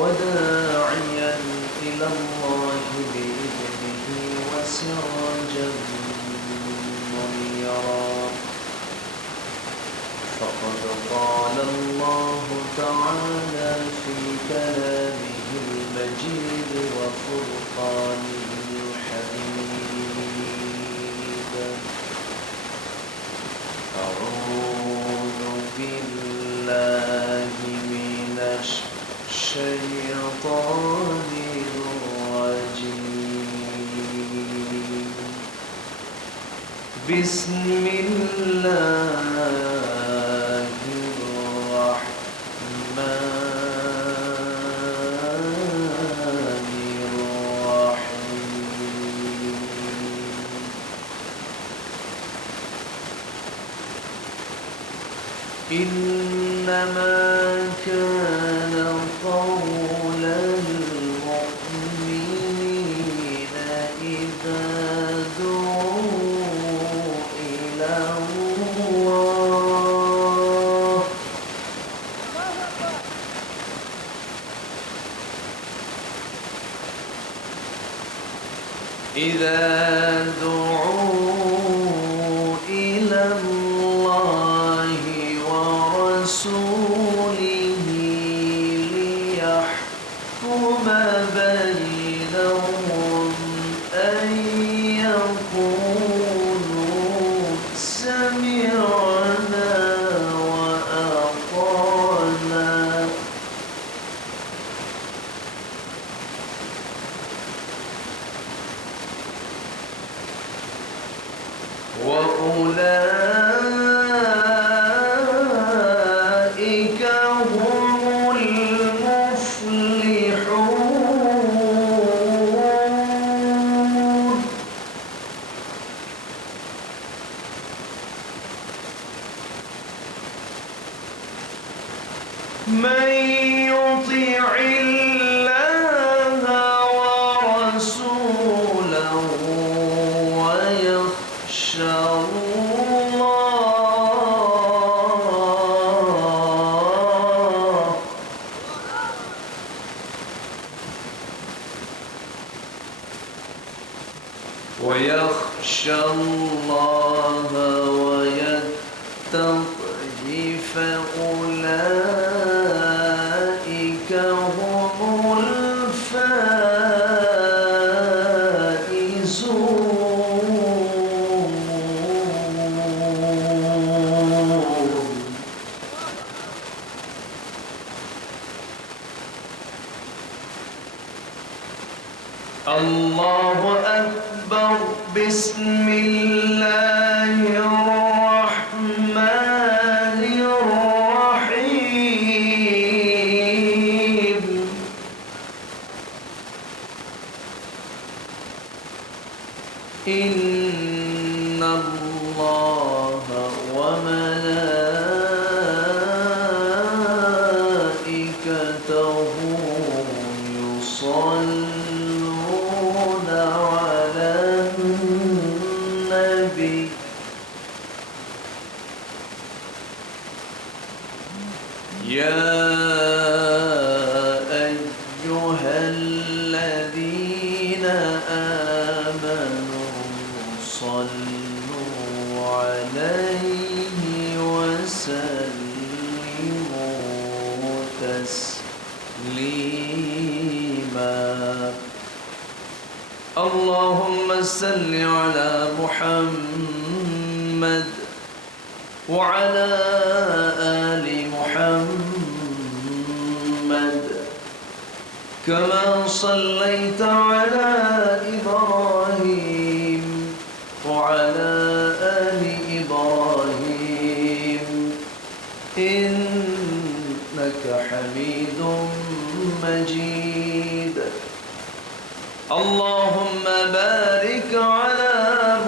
وداعيا إلى الله بإذنه وسراجا منيرا فقد قال الله تعالى في كلامه المجيد وفرقانه الحميد أعوذ بالله من الشيطان الرجيم بسم الله الرحمن الرحيم إنما كان قول المؤمنين إذا دعوا إلى الله ورسوله ليحكم بينهم أن يقولوا سمعنا وأطعنا وأولئك هم المفلحون من يطع الله ورسوله ويخشى الله ويتقه فأولئك هم الفائزون الله أكبر بسم الله الرحمن الرحيم إن الله وملائكته يصلون على النبي يا أيها الذين آمنوا صلوا عليه وسلموا تسليما اللهم صل على محمد وعلى آل محمد كما صليت على إبراهيم وعلى آل إبراهيم إنك حميد مجيد اللهم بارك على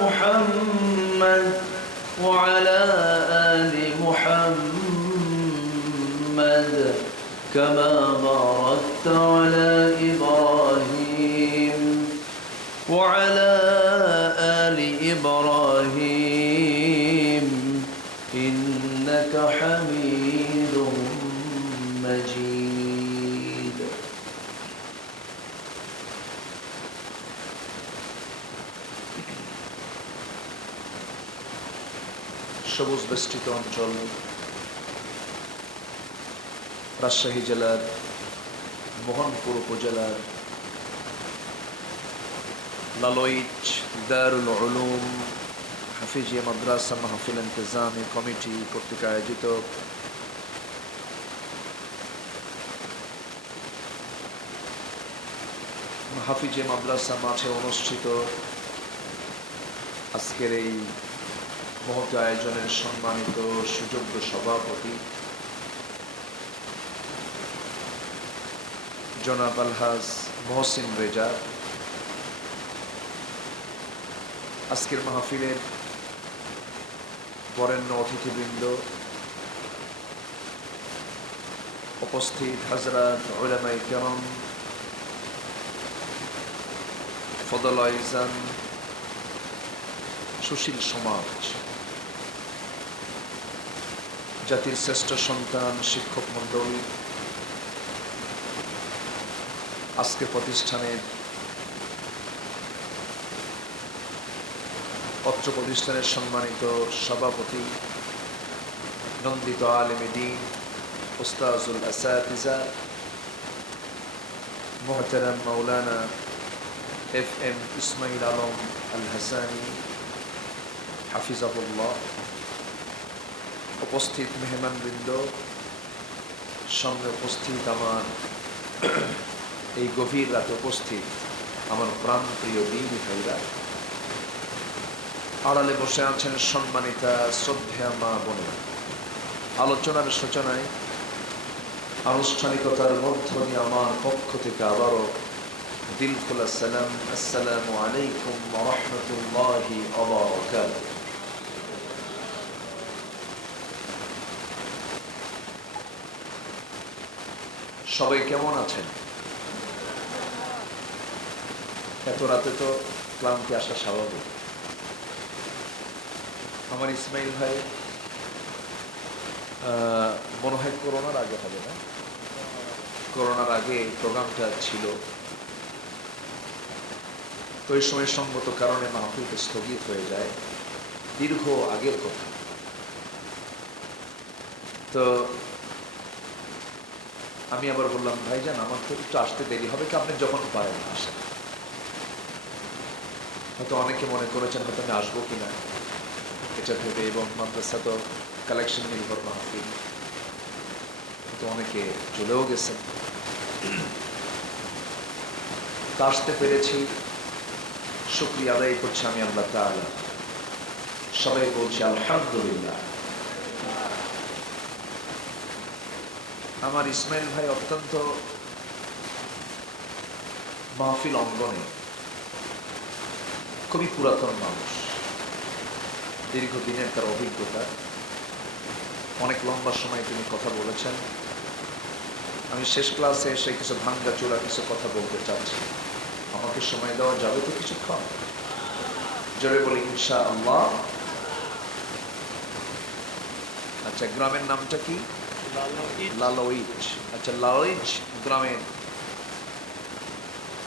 محمد وعلى آل محمد كما باركت على إبراهيم وعلى آل إبراهيم إنك حميد مجيد সবুজ বেষ্টিত অঞ্চল রাজশাহী জেলার মোহনপুর উপজেলার লালইচ দারুল উলুম হাফিজিয়া মাদ্রাসা মাহফিল ইন্তেজামি কমিটি কর্তৃক আয়োজিত হাফিজিয়া মাদ্রাসা মাঠে অনুষ্ঠিত আজকের এই মহৎ আয়োজনের সম্মানিত সুযোগ্য সভাপতি জনাব আলহাজ মহসিন রেজা, আজকের মাহফিলের বরেণ্য অতিথিবৃন্দ, উপস্থিত হযরত উলামায়ে কেরাম, ফদলাইজান, সুশীল সমাজ, জাতির শ্রেষ্ঠ সন্তান, শিক্ষক মণ্ডল, আজকে প্রতিষ্ঠানের অত্র প্রতিষ্ঠানের সম্মানিত সভাপতি, নন্দিত আলেমে দ্বীন, উস্তাজুল আসাতিজা মুহতারাম মাওলানা FM ইসমাইল আলম আল হাসানি হাফিজাহুল্লাহ, উপস্থিত মেহমানবৃন্দ, সঙ্গে উপস্থিত আমার এই গভীর রাতে উপস্থিত আমার প্রাণ প্রিয় দিনী ভাইরা, আড়ালে বসে আছেন সম্মানিতা শ্রদ্ধেয়া মা বোনেরা। আলোচনার সূচনায় আনুষ্ঠানিকতার মধ্য দিয়ে আমার পক্ষ থেকে আবারও দিল খোলা সালাম, আসসালামু আলাইকুম ওয়া রাহমাতুল্লাহি ওয়া বারাকাতুহু। সবাই কেমন আছেন? এত রাতে তো ক্লান্তি আসা স্বাভাবিক। আমার ইসমাইল ভাই মনে হয় করোনার আগে হবে না, করোনার আগে প্রোগ্রামটা ছিল, তো এই সময় সঙ্গত কারণে মাহফিলটা স্থগিত হয়ে যায়, দীর্ঘ আগের কথা। তো আমি আবার বললাম, ভাইজান আমার তো একটু আসতে দেরি হবে, কি আপনি যখন পারেন আসেন। হয়তো অনেকে মনে করেছেন হয়তো আমি আসবো কিনা এটা ভেবে, এবং মাদ্রাসা তো কালেকশন নির্ভর মাহফিল, তো অনেকে চলেও গেছেন। তা আসতে পেরেছি, শুকরিয়া আদায় করছি আমি আল্লাহ তাআলা। সবাই বলছি আলহামদুলিল্লাহ। আমার ইসমাইল ভাই অত্যন্ত মাহফিল অঙ্গনে খুবই পুরাতন মানুষ, দীর্ঘদিনের তার অভিজ্ঞতা, অনেক লম্বা সময় তিনি কথা বলেছেন। আমি শেষ ক্লাসে এসে কিছু ভাঙ্গা চোরা কিছু কথা বলতে চাচ্ছি, আমাকে সময় দেওয়া যাবে তো কিছুক্ষণ? জোরে বলি ইনশাআল্লাহ। আচ্ছা, গ্রামের নামটা কি? লালইচ। আচ্ছা, লালইচ গ্রামের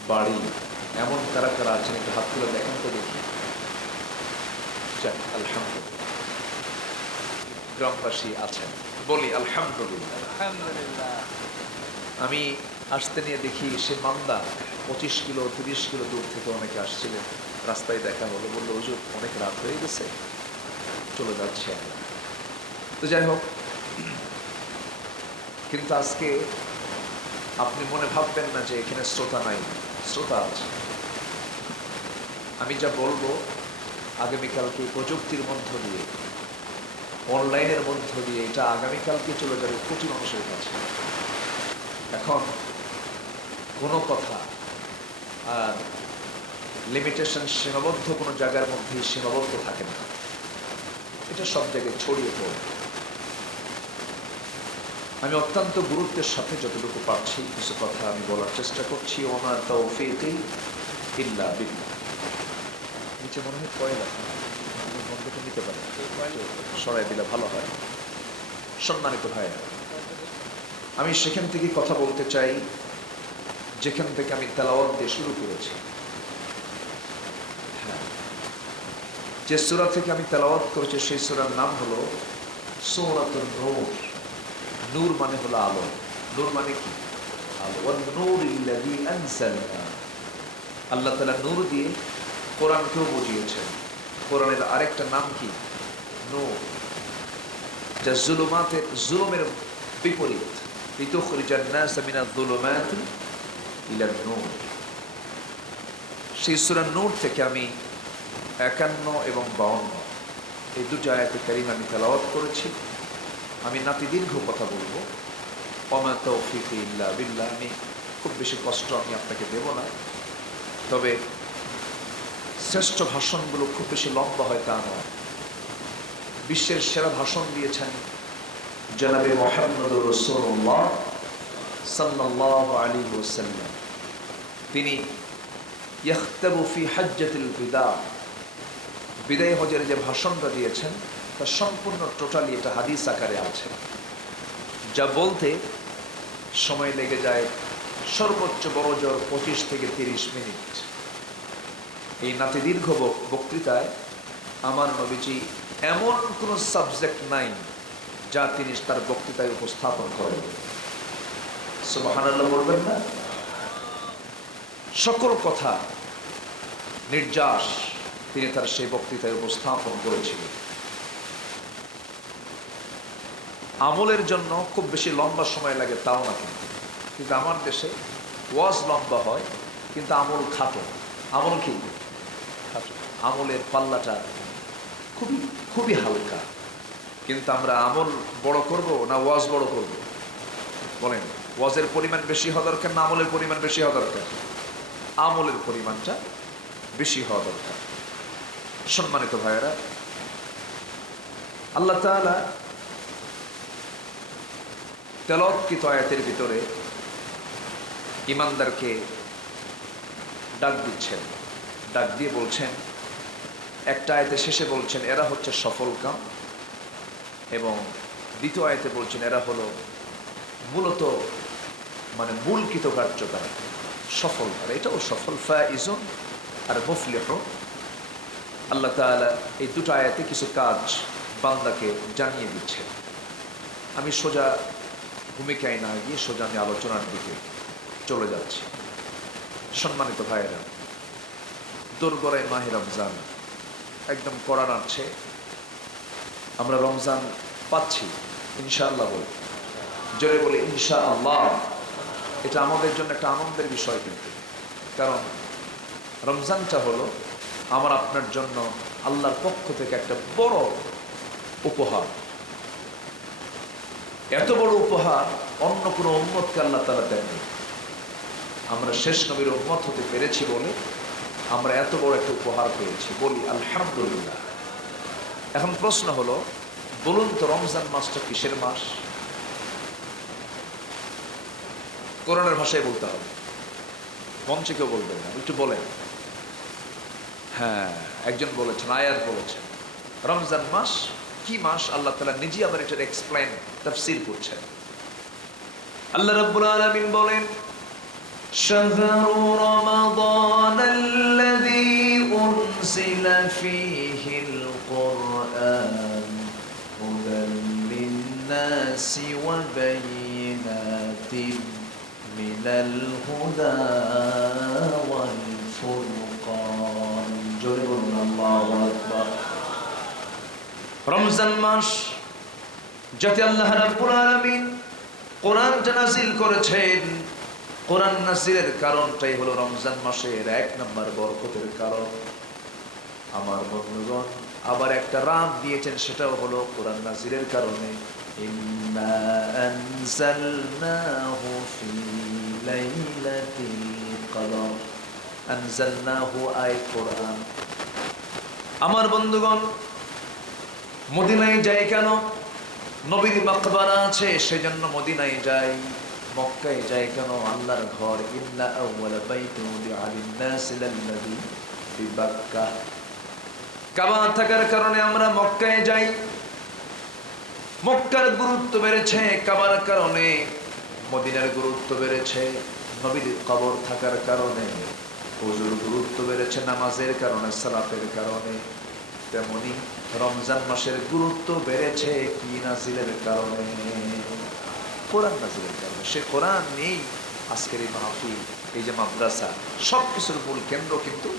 বাড়ি এমন কারা কারা আছেন একটু হাত তুলে দেখেন তো দেখি। আলহামদুলিল্লাহ, গ্রামবাসী আছেন, বলি আলহামদুলিল্লাহ। আমি আসতে নিয়ে দেখি সে মান্দা 25 কিলো 30 কিলো দূর থেকে অনেকে আসছিলেন, রাস্তায় দেখা হলো, বললো হুজুর অনেক রাত হয়ে গেছে, চলে যাচ্ছে। তো যাই হোক, কিন্তু আজকে আপনি মনে ভাববেন না যে এখানে শ্রোতা নাই, শ্রোতা আছে। আমি যা বলবো আগামীকালকে প্রযুক্তির মধ্য দিয়ে, অনলাইনের মধ্য দিয়ে এটা আগামীকালকে চলে যাবে কোটি মানুষের কাছে। এখন কোনো কথা আর লিমিটেশন, সীমাবদ্ধ কোনো জায়গার মধ্যে সীমাবদ্ধ থাকে না, এটা সব জায়গায় ছড়িয়ে পড়ে। আমি অত্যন্ত গুরুত্বের সাথে যতটুকু পারছি কিছু কথা আমি বলার চেষ্টা করছি। ওমা তাওফীকি ইল্লা বিল্লাহ। নিচে মনে হয় কয়লা, আমি বন্ধটা নিতে পারি, সরাই দিলে ভালো হয়। সম্মানিত ভাইরা, আমি সেখান থেকে কথা বলতে চাই যেখান থেকে আমি তেলাওয়াত দিয়ে শুরু করেছি। যে সূরা থেকে আমি তেলাওয়াত করেছি সেই সূরার নাম হলো সূরাতুন নূর। নূর মানে হলো আলো। নূর মানে কি? আলো। ওয়ান নূরিল্লাযী আনজালনা। আল্লাহ তাআলা নূর দিয়ে কোরআনকেও বুঝিয়েছেন। কোরআনের আরেকটা নাম কি? নূর, যা জুলুমের বিপরীত। লিতুখরিজান নাস মিনাজ যুলুমাতি ইলান নূর। সেই সূরা নূর থেকে আমি 51 এবং 52 এই দুটো আয়াতে কারিমা আমি তেলাওয়াত করেছি। আমি নাতি দীর্ঘ কথা বলবো। ওমা তাওফীকি ইল্লা বিল্লাহ। আমি খুব বেশি কষ্ট আমি আপনাকে দেব না, তবে শ্রেষ্ঠ ভাষণগুলো খুব বেশি লম্বা হয় তা নয়। বিশ্বের সেরা ভাষণ দিয়েছেন জনাবে মুহাম্মদুর রাসূলুল্লাহ সাল্লাল্লাহু আলাইহি ওয়াসাল্লাম। তিনি ইয়াখতাবু ফি হাজ্জাতিল বিদা, বিদায় হজের যে ভাষণটা দিয়েছেন তা সম্পূর্ণ টোটালি এটা হাদিস আকারে আছে, যা বলতে সময় লেগে যায় সর্বোচ্চ বড় জোর 25 থেকে 30 মিনিট। এই নাতি দীর্ঘ বক্তৃতায় আমার নবীজি এমন কোনো সাবজেক্ট নাই যা তিনি তার বক্তৃতায় উপস্থাপন করেন। সুবহানাল্লাহ বলবেন না? সকল কথা নির্যাস তিনি তার সেই বক্তৃতায় উপস্থাপন করেছিলেন। আমলের জন্য খুব বেশি লম্বা সময় লাগে তাও না, কিন্তু আমার দেশে ওয়াজ লম্বা হয় কিন্তু আমল খাটো। আমল কি খাটো? আমলের পাল্লাটা খুবই খুবই হালকা। কিন্তু আমরা আমল বড় করব না ওয়াজ বড় করব? বলেন, ওয়াজের পরিমাণ বেশি হওয়া দরকার না আমলের পরিমাণ বেশি হওয়া দরকার? আমলের পরিমাণটা বেশি হওয়া দরকার। সম্মানিত ভাইয়েরা, আল্লাহ তাআলা তেলাওয়াতকৃত আয়াতের ভিতরে ঈমানদারকে ডাক দিচ্ছেন। ডাক দিয়ে বলছেন, একটা আয়াতে শেষে বলছেন এরা হচ্ছে সফলকাম, এবং দ্বিতীয় আয়াতে বলছেন এরা হলো মূলত মানে মূল কৃতকার্য তারা, সফল তারা। এটাও সফল, ফাইজুন আর মুফলিহুন। আল্লাহ তাআলা এই দুটো আয়াতে কিছু কাজ বান্দাকে জানিয়ে দিচ্ছে। আমি সোজা ভূমিকায় না গিয়ে সোজা আমি আলোচনার দিকে চলে যাচ্ছি। সম্মানিত ভাইয়েরা, দোরগোড়ায় মাহে রমজান একদম কড়া নাড়ছে। আমরা রমজান পাচ্ছি ইনশাআল্লাহ বলি, জোরে বলি ইনশাআল্লাহ। এটা আমাদের জন্য একটা আনন্দের বিষয়, কিন্তু কারণ রমজানটা হলো আমার আপনার জন্য আল্লাহর পক্ষ থেকে একটা বড় উপহার। এত বড় উপহার অন্য কোনো উম্মতকে আল্লাহ তাআলা দেননি। আমরা শেষ নবীর উম্মত হতে পেরেছি বলে আমরা এত বড় একটা উপহার পেয়েছি, বলি আলহামদুলিল্লাহ। এখন প্রশ্ন হলো, বলুন তো রমজান মাসটা কিসের মাস? কোরআনের ভাষায় বলতে হবে, মঞ্চে কেউ বলবেন না, একটু বলেন। হ্যাঁ, একজন বলেছেন, আয়াত বলেছেন রমজান মাস কি মাস? আল্লাহ তাআলা নিজে আবার এটার এক্সপ্লেইন তাফসীর করছেন। আল্লাহ রাব্বুল আলামিন বলেন, শাহরু রমাদানাল্লাযী উনজিলা ফীহিল কুরআন হুদাল লিন-নাসি ওয়া বায়িনাতিন মিনাল হুদা ওয়াল ফুরকান। জোরে বলুন আল্লাহু আকবার। রমজান মাস যাতে আল্লাহ রাব্বুল আলামিন কোরআনটা নাযিল করেছেন, কোরআন নাযিলের কারণটাই হলো রমজান মাসের 1 নম্বর বরকতের কারণ। আমার বন্ধুগণ, আবার একটা রাত দিয়েছেন, সেটাও হলো কোরআন নাযিলের কারণে। ইন্না আনজালনাহু ফি লাইলাতিল কদর। আনজালনাহু আই কোরআন। আমার বন্ধুগণ, মদিনায় যাই কেন? নবীর মাকবারা আছে সেজন্য মদিনায় যাই। মক্কায় যাই কেন? আল্লাহর ঘর। ইন্না আউওয়ালা বাইতিন উদিআ লিন-নাসি লাল্লাযী বিবাক্কাহ। কাবা থাকার কারণে আমরা মক্কায় যাই। মক্কার গুরুত্ব বেড়েছে কাবার কারণে, মদিনার গুরুত্ব বেড়েছে নবীর কবর থাকার কারণে, হুজুর গুরুত্ব বেড়েছে নামাজের কারণে, সালাতের কারণে। তেমনি রমজান মাসের গুরুত্ব বেড়েছে কি নাজিলের কারণে? কোরআন নাজিলের কারণে। সে কোরআন নেই আজকের এই মাহফিল, এই যে মাদ্রাসা, সবকিছুর মূল কেন্দ্র কিন্তু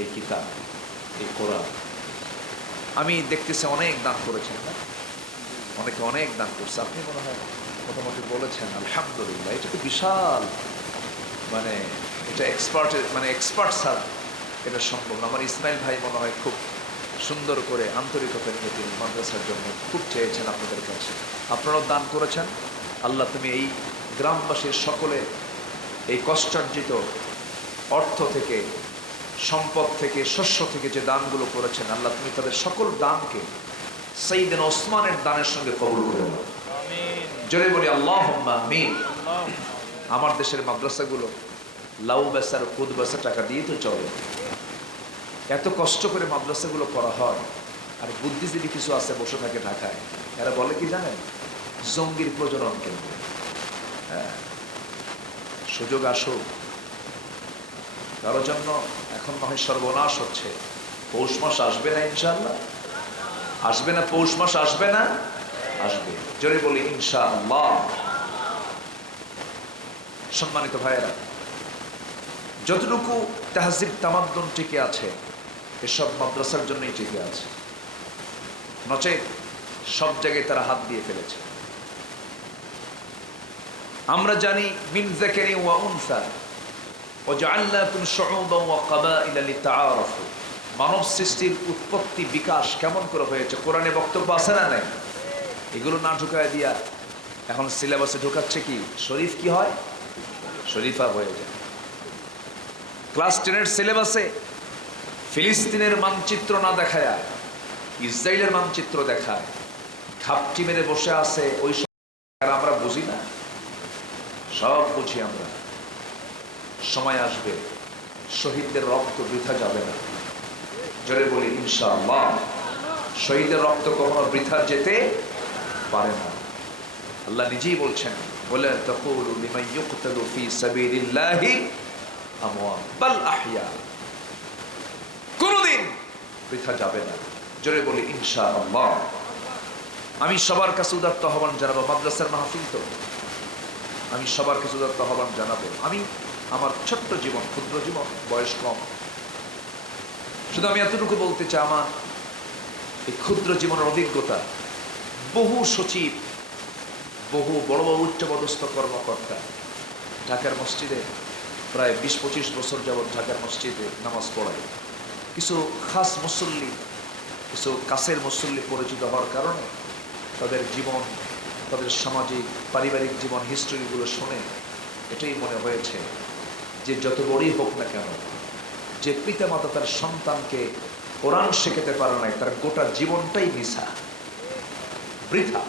এই কিতাব, এই কোরআন। আমি দেখতেছি অনেক দান করেছেন না, অনেকে অনেক দান করছে। আপনি মনে হয় মোটামুটি বলেছেন আলহামদুলিল্লাহ। এটা তো বিশাল, মানে এটা এক্সপার্ট স্যার এটা সম্ভব না। আমার ইসমাইল ভাই মনে হয় খুব সুন্দর করে আন্তরিকতা নিয়ে তিনি মাদ্রাসার জন্য খুব চেয়েছেন আপনাদের কাছে। আপনারাও দান করেছেন। আল্লাহ তুমি এই গ্রামবাসীর সকলে এই কষ্টার্জিত অর্থ থেকে, সম্পদ থেকে, শস্য থেকে যে দানগুলো করেছেন, আল্লাহ তুমি তাদের সকল দানকে সাইয়েদনা ওসমানের দানের সঙ্গে কবুল করে নাও। জোরে বলি আল্লাহুম্মা আমিন। আমার দেশের মাদ্রাসাগুলো লাউ বেসার কুদ বেসা টাকা দিয়ে তো চলে। এত কষ্ট করে মাদ্রাসাগুলো করা হয়, আর বুদ্ধিজীবী কিছু আছে বসে থাকে ঢাকায়, এরা বলে কি জানেন, জঙ্গির প্রজনন কেন্দ্র। হ্যাঁ, সুযোগ আসুক কারোর জন্য। এখন নয় সর্বনাশ হচ্ছে। পৌষ মাস আসবে না ইনশাআল্লাহ? আসবে না? পৌষ মাস আসবে না? আসবে। জোরে বলি ইনশাআল্লাহ। সম্মানিত ভাইয়েরা, যতটুকু তাহজিব তামাদ্দুন টিকে আছে এসব মাদ্রাসার জন্যই টিকে আছে, নচেত সব জায়গায় তারা হাত দিয়ে ফেলেছে। আমরা জানি মিন যাকারি ওয়া উনসা ওয়াজআলনাকুম শুউবান ওয়া ক্বাবাইলা লিতাআরাফু। মানব সৃষ্টির উৎপত্তি বিকাশ কেমন করে হয়েছে কোরআনে বক্তব্য আছে না নাই? এগুলো না ঢুকায় দিয়া এখন সিলেবাসে ঢুকাচ্ছে কি শরীফ কি হয়, শরীফা হয়ে যায়। ক্লাস 10-এর সিলেবাসে ফিলিস্তিনের মানচিত্র না দেখায় ইসরায়েলের মানচিত্র দেখায়। ঘাপটি মেরে বসে আছে ওই আর আমরা বুঝি না? সব বুঝি আমরা। সময় আসবে শহীদদের রক্ত বৃথা যাবে না। জোরে বলি ইনশাআল্লাহ। শহীদের রক্ত কখনো বৃথা যেতে পারে না। আল্লাহ নিজেই বলছেন, ওয়ালা তাকুলু লিমান ইউকতালু ফি সাবিলিল্লাহি আমওয়াত বাল আহইয়া। কোনদিন বৃথা যাবে না। জোরে বলি ইনশাআল্লাহ। আমি সবার কাছে উদাত্ত আহ্বান জানাবো, মাদ্রাসার মাহফিল তো, আমি সবার কাছে উদাত্ত আহ্বান জানাবো। আমি আমার ছোট্ট জীবন, ক্ষুদ্র জীবন, বয়স কম, শুধু আমি এতটুকু বলতে চাই, আমার এই ক্ষুদ্র জীবনের অভিজ্ঞতা, বহু সচিব, বহু বড় বড় উচ্চপদস্থ কর্মকর্তা ঢাকার মসজিদে প্রায় 20-25 বছর যাবৎ ঢাকার মসজিদে নামাজ পড়ায়। কিছু খাস মুসল্লি, কিছু কাছের মুসল্লি পরিচিত হওয়ার কারণে তাদের জীবন, তাদের সামাজিক পারিবারিক জীবন হিস্ট্রিগুলো শুনে এটাই মনে হয়েছে যে যত বড়ই হোক না কেন, যে পিতামাতা তার সন্তানকে কোরআন শেখাতে পারে নাই, তার গোটা জীবনটাই মিছা, বৃথা,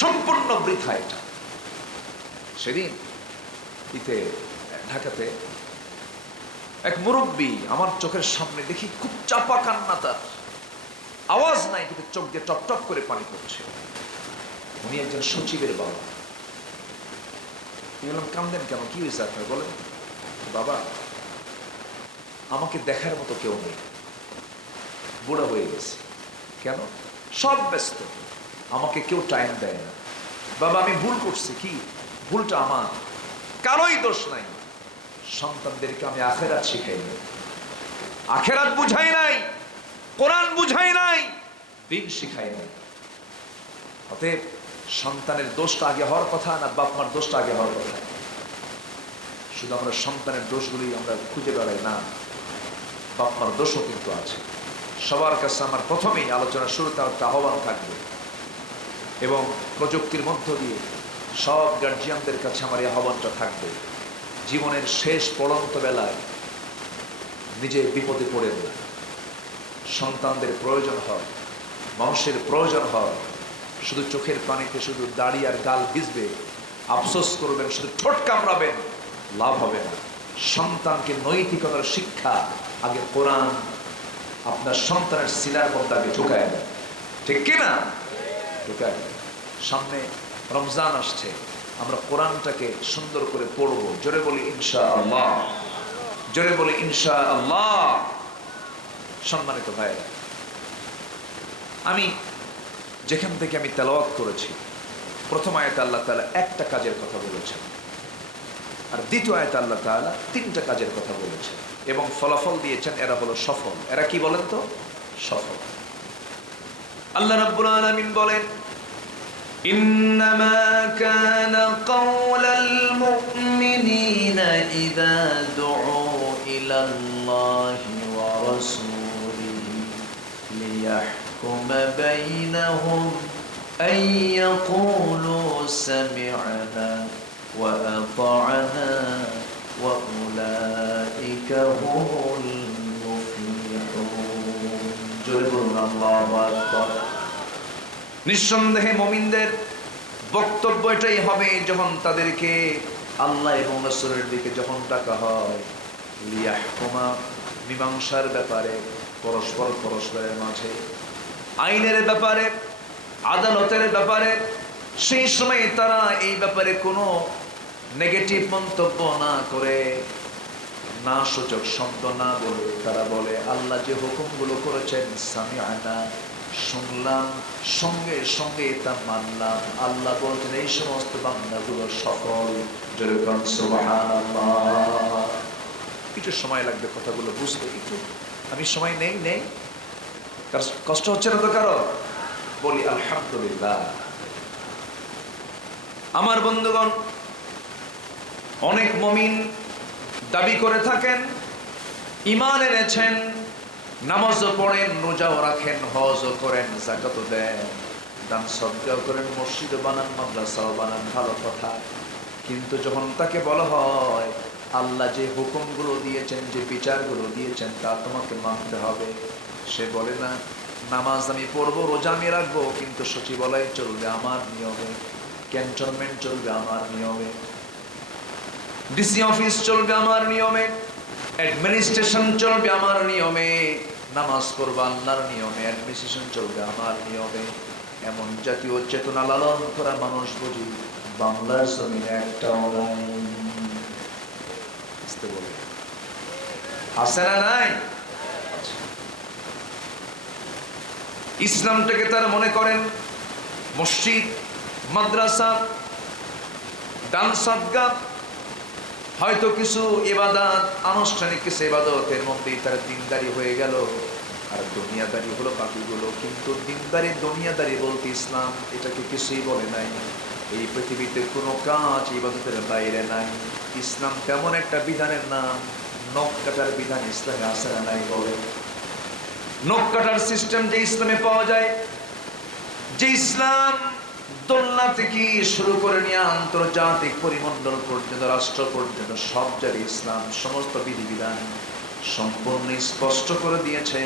সম্পূর্ণ বৃথা এটা। সেদিন ঢাকাতে এক মুরব্বী আমার চোখের সামনে দেখি, খুব চাপা কান্না, তার আওয়াজ নাই কিন্তু চোখ দিয়ে টপ টপ করে পানি পড়ছে। উনি একজন সচিবের বাবা। বললাম, কান্দেন কেন, কি হয়েছে আপনার? বলেন, বাবা আমাকে দেখার মতো কেউ নেই, বুড়া হয়ে গেছে। কেন? সব ব্যস্ত, আমাকে কেউ টাইম দেয় না। বাবা আমি ভুল করছি, কি ভুলটা আমার, কারোই দোষ নাই। সন্তানদেরকে আমি আখেরাত শিখাই নাই, আখেরাত বুঝাই নাই, কোরআন বুঝাই নাই, দিন শিখাই নাই। অতএব সন্তানের দোষটা আগে হওয়ার কথা না, বাপ মার দোষটা আগে হওয়ার কথা। শুধু আমরা সন্তানের দোষগুলি আমরা খুঁজে বেড়াই না, বাপ মার দোষও কিন্তু আছে। সবার কাছে আমার প্রথমেই আলোচনার শুরুতে একটা আহ্বান থাকবে, এবং প্রযুক্তির মধ্য দিয়ে সব গার্জিয়ানদের কাছে আমার এই আহ্বানটা থাকবে, জীবনের শেষ পড়ন্ত বেলায় নিজে বিপদে পড়ে না। সন্তানদের প্রয়োজন হয়, মানুষের প্রয়োজন হয়, শুধু চোখের পানিতে শুধু দাড়ি আর গাল ভিজবে, আফসোস করবেন, শুধু ঠোঁট কামড়াবেন, লাভ হবে না। সন্তানকে নৈতিকতার শিক্ষা আগে কোরআন আপনার সন্তানের সিনার মধ্যে আগে ঢুকায় দেন, ঠিক কিনা? ঢুকায়। সামনে রমজান আসছে, আমরা কোরআনটাকে সুন্দর করে পড়বো। জোরে বলি ইনশাআল্লাহ, জোরে বলি ইনশাআল্লাহ। সম্মানিত ভাইয়েরা, আমি যেখান থেকে আমি তেলাওয়াত করেছি, প্রথম আয়াতে আল্লাহ তাআলা একটা কাজের কথা বলেছেন, আর দ্বিতীয় আয়াতে আল্লাহ তাআলা তিনটা কাজের কথা বলেছেন এবং ফলাফল দিয়েছেন এরা হলো সফল। এরা কি বলেন তো? সফল। আল্লাহ রাব্বুল আলামিন বলেন, ইন্নামা কানা কাওলাল মুমিনিনা ইযা দুউ ইলাল্লাহি ওয়া রাসূলিহি লিয়াহকুমা বাইনাহুম আন ইয়াকুলু সামি'না ওয়া আতা'না ওয়া উলাইকা হুমুল মুফলিহুন। জোরে বলুন আল্লাহু আকবার। নিঃসন্দেহে মুমিনদের বক্তব্য এটাই হবে যখন তাদেরকে আল্লাহ এবং রাসূলের দিকে যখন ডাকা হয়, লিয়াহকুমা, মীমাংসার ব্যাপারে, পরস্পরের মাঝে, আইনের ব্যাপারে, আদালতের ব্যাপারে, সেই সময় তারা এই ব্যাপারে কোনো নেগেটিভ মন্তব্য না করে, না সূচক শব্দ না বলে তারা বলে আল্লাহ যে হুকুমগুলো করেছেন সামি'না, শুনলাম, সঙ্গে সঙ্গে তা মানলাম। আল্লাহ বলছেন এই সমস্ত বান্দাগুলো সফল। জোরে বলুন সুবহানাল্লাহ। কিছু সময় লাগবে কথাগুলো বুঝতে, একটু আমি সময় নেই। কষ্ট হচ্ছে না তো কারো? বলি আলহামদুলিল্লাহ। আমার বন্ধুগণ, অনেক মুমিন দাবি করে থাকেন, ঈমান এনেছেন, নামাজও পড়েন, রোজাও রাখেন, হজও করেন, যাকাতও দেন, দান সদকাও করেন, মসজিদও বানান, মাদ্রাসাও বানান, ভালো কথা। কিন্তু যখন তাকে বলা হয় আল্লাহ যে হুকুমগুলো দিয়েছেন, যে বিচারগুলো দিয়েছেন তা তোমাকে মানতে হবে, সে বলে না নামাজ আমি পড়বো, রোজা আমি রাখবো, কিন্তু সচিবালয় চলবে আমার নিয়মে, ক্যান্টনমেন্ট চলবে আমার নিয়মে, ডিসি অফিস চলবে আমার নিয়মে, অ্যাডমিনিস্ট্রেশন চলবে আমার নিয়মে, নামাজ পড়বো আল্লাহর নিয়মে, অ্যাডমিনিস্ট্রেশন চলবে আমার নিয়মে। এমন জাতীয় চেতনা লালন করা মানুষ বুঝি বাংলার জমিনে একটাও নাই। বলে আছে না? নাই। ইসলামটাকে তারা মনে করেন মসজিদ, মাদ্রাসা, দান সাদকা, হয়তো কিছু ইবাদত, আনুষ্ঠানিক কিছু ইবাদতের মধ্যেই তারা দিনদারি হয়ে গেল, আর দুনিয়াদারি হলো বাকিগুলো। কিন্তু দিনদারি দুনিয়াদারি বলতে ইসলাম এটাকে কিছুই বলে নাই। এই পৃথিবীতে কোনো কাজ ইবাদতের বাইরে নাই। ইসলাম তেমন একটা বিধানের নাম, নখ কাটার বিধান ইসলামে আছে না নাই? বলে নখ কাটার সিস্টেম যে ইসলামে পাওয়া যায়, যে ইসলাম দোলনা থেকে শুরু করে নিয়ে আন্তর্জাতিক পরিমণ্ডল পর্যন্ত, রাষ্ট্র পর্যন্ত সব জায়গায় ইসলাম সমস্ত বিধিবিধান সম্পূর্ণ স্পষ্ট করে দিয়েছে।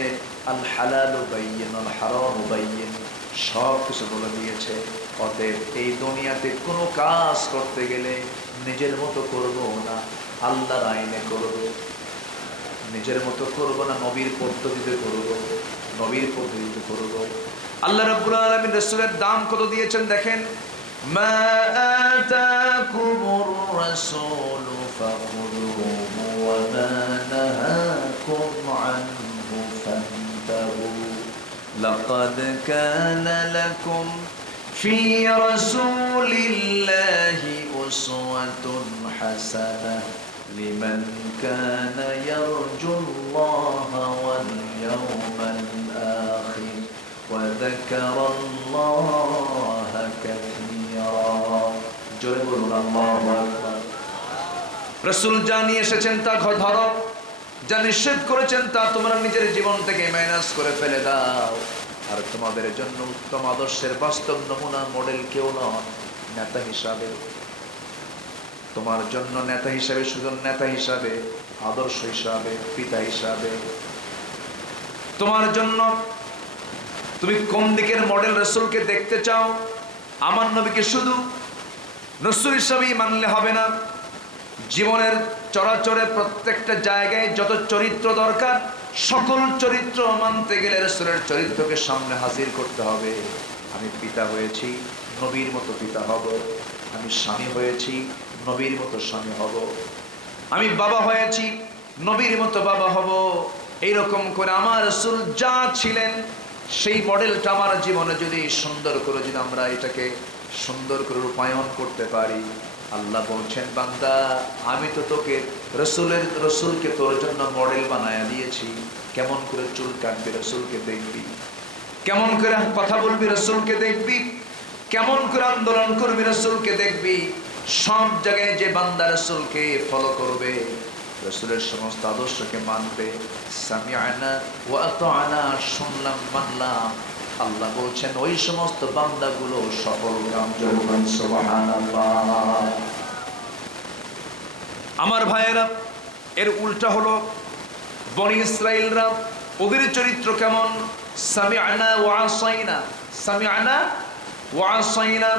আল হালালু বাইয়িন আল হারামু বাইয়িন, সব কিছু বলে দিয়েছে। অতএব এই দুনিয়াতে কোনো কাজ করতে গেলে নিজের মতো করব না, আল্লাহর আইনে করব। নিজের মতো করব না, নবীর পদ্ধতিতে করব, নবীর পদ্ধতিতে করব। আল্লাহ রাব্বুল আলামিন রাসূলের দাম কত দিয়েছেন দেখেন, মা আতাকুমুর রাসূলু ফাখুযুহু ওয়া মা নাহাকুম আনহু ফান্তাহু লাকাদ কানা লাকুম ফি রাসূলিল্লাহি উসওয়াতুন হাসানাহ লিমান কানা ইয়ারজুল্লাহা ওয়াল ইয়াওমাল আখির وذكر الله كثيرا। জোরে বলুন আল্লাহু আকবার। রাসূল জানিয়ে এসেছেন তা ধরো, যা নিষেধ করেছেন তা তোমরা নিজের জীবন থেকে মাইনাস করে ফেলে দাও। আর তোমাদের জন্য উত্তম আদর্শের বাস্তব নমুনা মডেল কেউ নয় নেতা হিসাবে। তোমার জন্য নেতা হিসাবে, শুধু নেতা হিসাবে, আদর্শ হিসাবে, পিতা হিসাবে, তোমার জন্য তুমি কোন দিকের মডেল রাসূলকে দেখতে চাও? আমার নবীকে শুধু রাসূল হিসেবেই মানলে হবে না। জীবনের চরাচরে প্রত্যেকটা জায়গায় যত চরিত্র দরকার, সকল চরিত্র মানতে গেলে রাসূলের চরিত্রকে সামনে হাজির করতে হবে। আমি পিতা হয়েছি, নবীর মতো পিতা হব। আমি স্বামী হয়েছি, নবীর মতো স্বামী হব। আমি বাবা হয়েছি, নবীর মতো বাবা হব। এইরকম করে আমার রাসূল যা ছিলেন সেই মডেলটা আমার জীবনে যদি সুন্দর করে যদি আমরা এটাকে সুন্দর করে রূপায়ণ করতে পারি, আল্লাহ বলছেন বান্দা আমি তো তোকে রসুলকে তোর জন্য মডেল বানায়া দিয়েছি। কেমন করে চুল কাটবি রসুলকে দেখবি, কেমন করে কথা বলবি রসুলকে দেখবি, কেমন করে আন্দোলন করবি রসুলকে দেখবি। সব জায়গায় যে বান্দা রসুলকে ফলো করবে, রসুলের সমস্ত আদর্শকে মানবে, সামিআনা ওয়া আতাআনা, শুনলাম মানলাম, আল্লাহ বলছেন ওই সমস্ত বান্দাগুলো সফল কাম। সুবহানাল্লাহ। আমার ভাইয়েরা, এর উল্টা হলো বনি ইসরাইলরা, ওদের চরিত্র কেমন? সামিআনা ওয়া আসাইনা, সামিআনা ওয়া আসাইনা।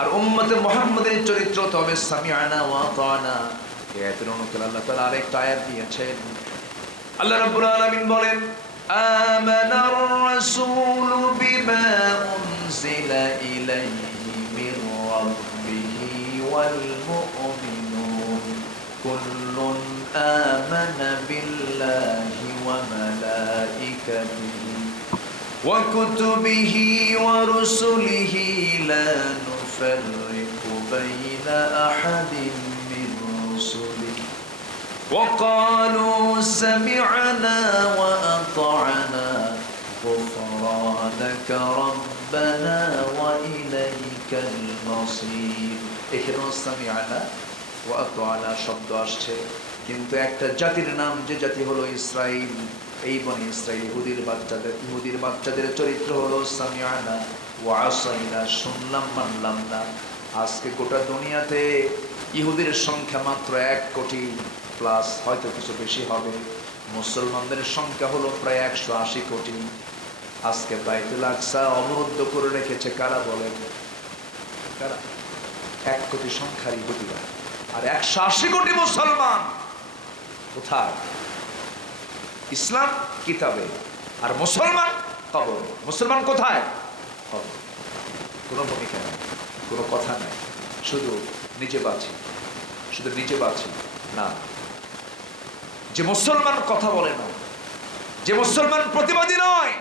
আর উম্মতে মুহাম্মাদের চরিত্র তবে সামিআনা ওয়া আতাআনা। এই আয়াতের অনুকূলে আল্লাহ তাআলা আরেকটা আয়াত দিয়েছেন। আল্লাহ রাব্বুল আলামিন বলেন আমানার রাসূলু বিমা উনজিলা ইলাইহি মির রাব্বিহি ওয়াল মুমিনুন কুল্লুন আমানা বিল্লাহি ওয়া মালাইকাতিহি ওয়া কুতুবিহি ওয়া রুসুলিহি লা নুফাররিকু বাইনা আহাদিন মির রুসুলিহি وقالوا سمعنا وأطعنا غفرانك ربنا وإليك المصير। এখানেও সামিআনা ওয়া আতাআনা শব্দ আসছে, কিন্তু একটা জাতির নাম, যে জাতি হলো ইসরাইল। এই বনি ইসরাইল ইহুদির বাচ্চাদের চরিত্র হলো সামিআনা ওয়া আসাইনা, শুনলাম মানলাম না। আজকে গোটা দুনিয়াতে ইহুদির সংখ্যা মাত্র 1 কোটি প্লাস, হয়তো কিছু বেশি হবে। মুসলমানদের সংখ্যা হলো প্রায় 180 কোটি। আজকে বাইতুল আকসা অবরুদ্ধ করে রেখেছে কারা বলেন? কারা? 1 কোটি সংখ্যার ইহুদিরা আর 180 কোটি মুসলমান। কোথায়? ইসলাম কিতাবে আর মুসলমান কবরে। মুসলমান কোথায়? কবরে। কোনো ভূমিকা নেই, কোনো কথা নাই, শুধু নিজে বাঁচি, শুধু নিজে বাঁচি না। যে মুসলমান কথা বলে না, যে মুসলমান প্রতিবাদী নয়,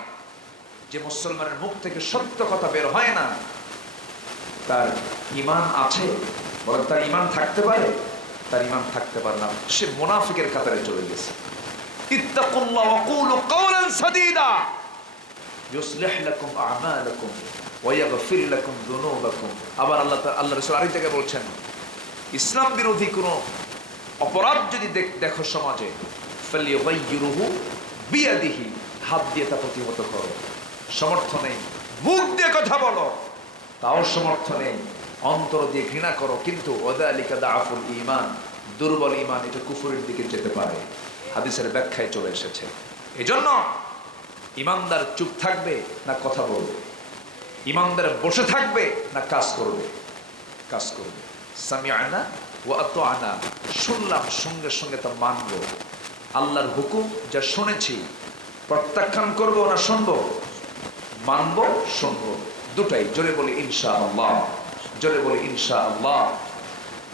যে মুসলমানের মুখ থেকে সত্য কথা বের হয় না, তার ঈমান আছে? বলেন, তার ঈমান থাকতে পারে? তার ঈমান থাকতে পারে না, সে মুনাফিকের কাতারে চলে গেছে। ইত্তাকুল্লাহ ওয়া কুলু কাওলান সাদীদা ইউসলিহ লাকুম আ'মালাকুম ওয়া ইয়াগফির লাকুম যুনুবাকুম। আবার আল্লাহ রাসূল আরেক জায়গায় বলছেন, ইসলাম বিরোধী কোনো অপরাধ যদি দেখো সমাজে, ফালিয়ুগাইয়িরুহু বিয়াদিহি, হাত দিয়ে তা প্রতিহত করো। সমর্থ নেই, মুখ দিয়ে কথা বলো, তাও সমর্থ নেই, অন্তর দিয়ে ঘৃণা করো, কিন্তু ওয়াযালিকা দাআফুল ঈমান, দুর্বল ঈমান, এটা কুফরের দিকে যেতে পারে। হাদিসের ব্যাখ্যায় চলে এসেছে। এজন্য ঈমানদার চুপ থাকবে না কথা বলবে, ঈমানদার বসে থাকবে না কাজ করবে? কাজ করবে। সামিআনা ওয়া আতাআনা, শুনলাম, সঙ্গে সঙ্গে তা মানবো। আল্লাহর হুকুম যা শুনেছি প্রত্যাখ্যান করব না শুনবো? মানবো, শুনবো, দুটাই। জোরে বলি ইনশাআল্লাহ, জোরে বলি ইনশাআল্লাহ।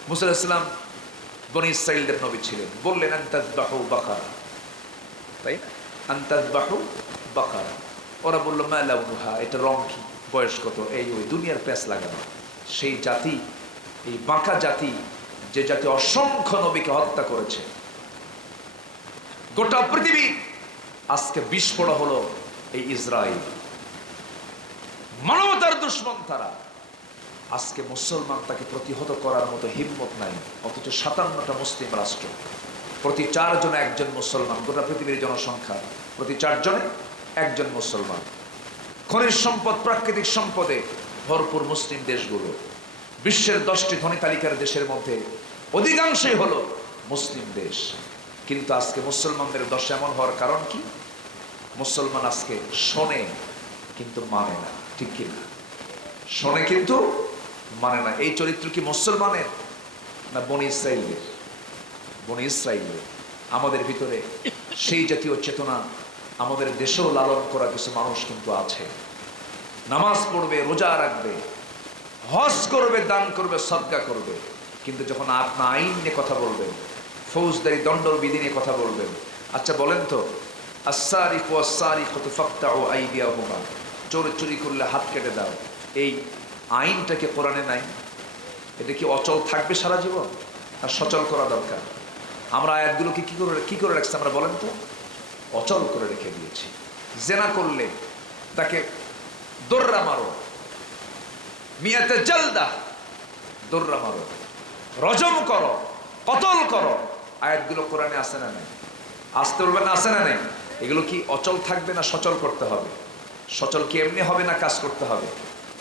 মুসা আলাইহিস সালাম বনি ইসরাইলদের নবী ছিলেন। বললেন আনতাযবাহু বাকারা, তাই না? আনতাযবাহু বাকারা। ওরা বলল মা লাউনুহা, এটা রং কি, বয়স কত, এই ওই দুনিয়ার প্যাঁচ লাগানো। সেই জাতি, এই বাঁকা জাতি, যে জাতি অসংখ্য নবীকে হত্যা করেছে, গোটা পৃথিবী আজকে বিস্ফোরণ হলো এই ইসরায়েল। মানবতার দুশ্মন তারা। আজকে মুসলমান তাকে প্রতিহত করার মতো হিম্মত নাই, অথচ 57টা মুসলিম রাষ্ট্র, প্রতি 4 জনে 1 জন মুসলমান। গোটা পৃথিবীর জনসংখ্যা প্রতি 4 জনে 1 জন মুসলমান। খনিজ সম্পদ, প্রাকৃতিক সম্পদে ভরপুর মুসলিম দেশগুলো। বিশ্বের 10টি ধনী তালিকার দেশের মধ্যে অধিকাংশই হলো মুসলিম দেশ। কিন্তু আজকে মুসলমানদের দশা এমন হওয়ার কারণ কি? মুসলমান আজকে শোনে কিন্তু মানে না, ঠিক কিনা? শোনে কিন্তু মানে না। এই চরিত্র কি মুসলমানের না বনি ইসরাইলের? বনি ইসরাইলের। আমাদের ভিতরে সেই জাতীয় চেতনা আমাদের দেশেও লালন করা কিছু মানুষ কিন্তু আছে। নামাজ পড়বে, রোজা রাখবে, হজ করবে, দান করবে, সদকা করবে, কিন্তু যখন আপনা আইন নিয়ে কথা বলবেন, ফৌজদারি দণ্ডবিধি নিয়ে কথা বলবেন, আচ্ছা বলেন তো, আস-সারিকু ওয়াস-সারিকাতু ফাকতাউ আইদিয়াহুমা, চোর চুরি করলে হাত কেটে দাও। এই আইনটাকে কোরআনে নাই। এটা কি অচল থাকবে সারা জীবন, আর সচল করা দরকার? আমরা আয়াতগুলোকে কি করে রাখছি আমরা বলেন তো? অচল করে রেখে দিয়েছি। জেনা করলে তাকে দোররা মারো, মিয়াতে জালদা, দোররা মারো, রজম করো, কতল করো। আয়াতগুলো কোরআনে আছে না নেই? আসতে বলবেন না, আছে না নেই? এগুলো কি অচল থাকবে না সচল করতে হবে? সচল কি এমনি হবে না কাজ করতে হবে?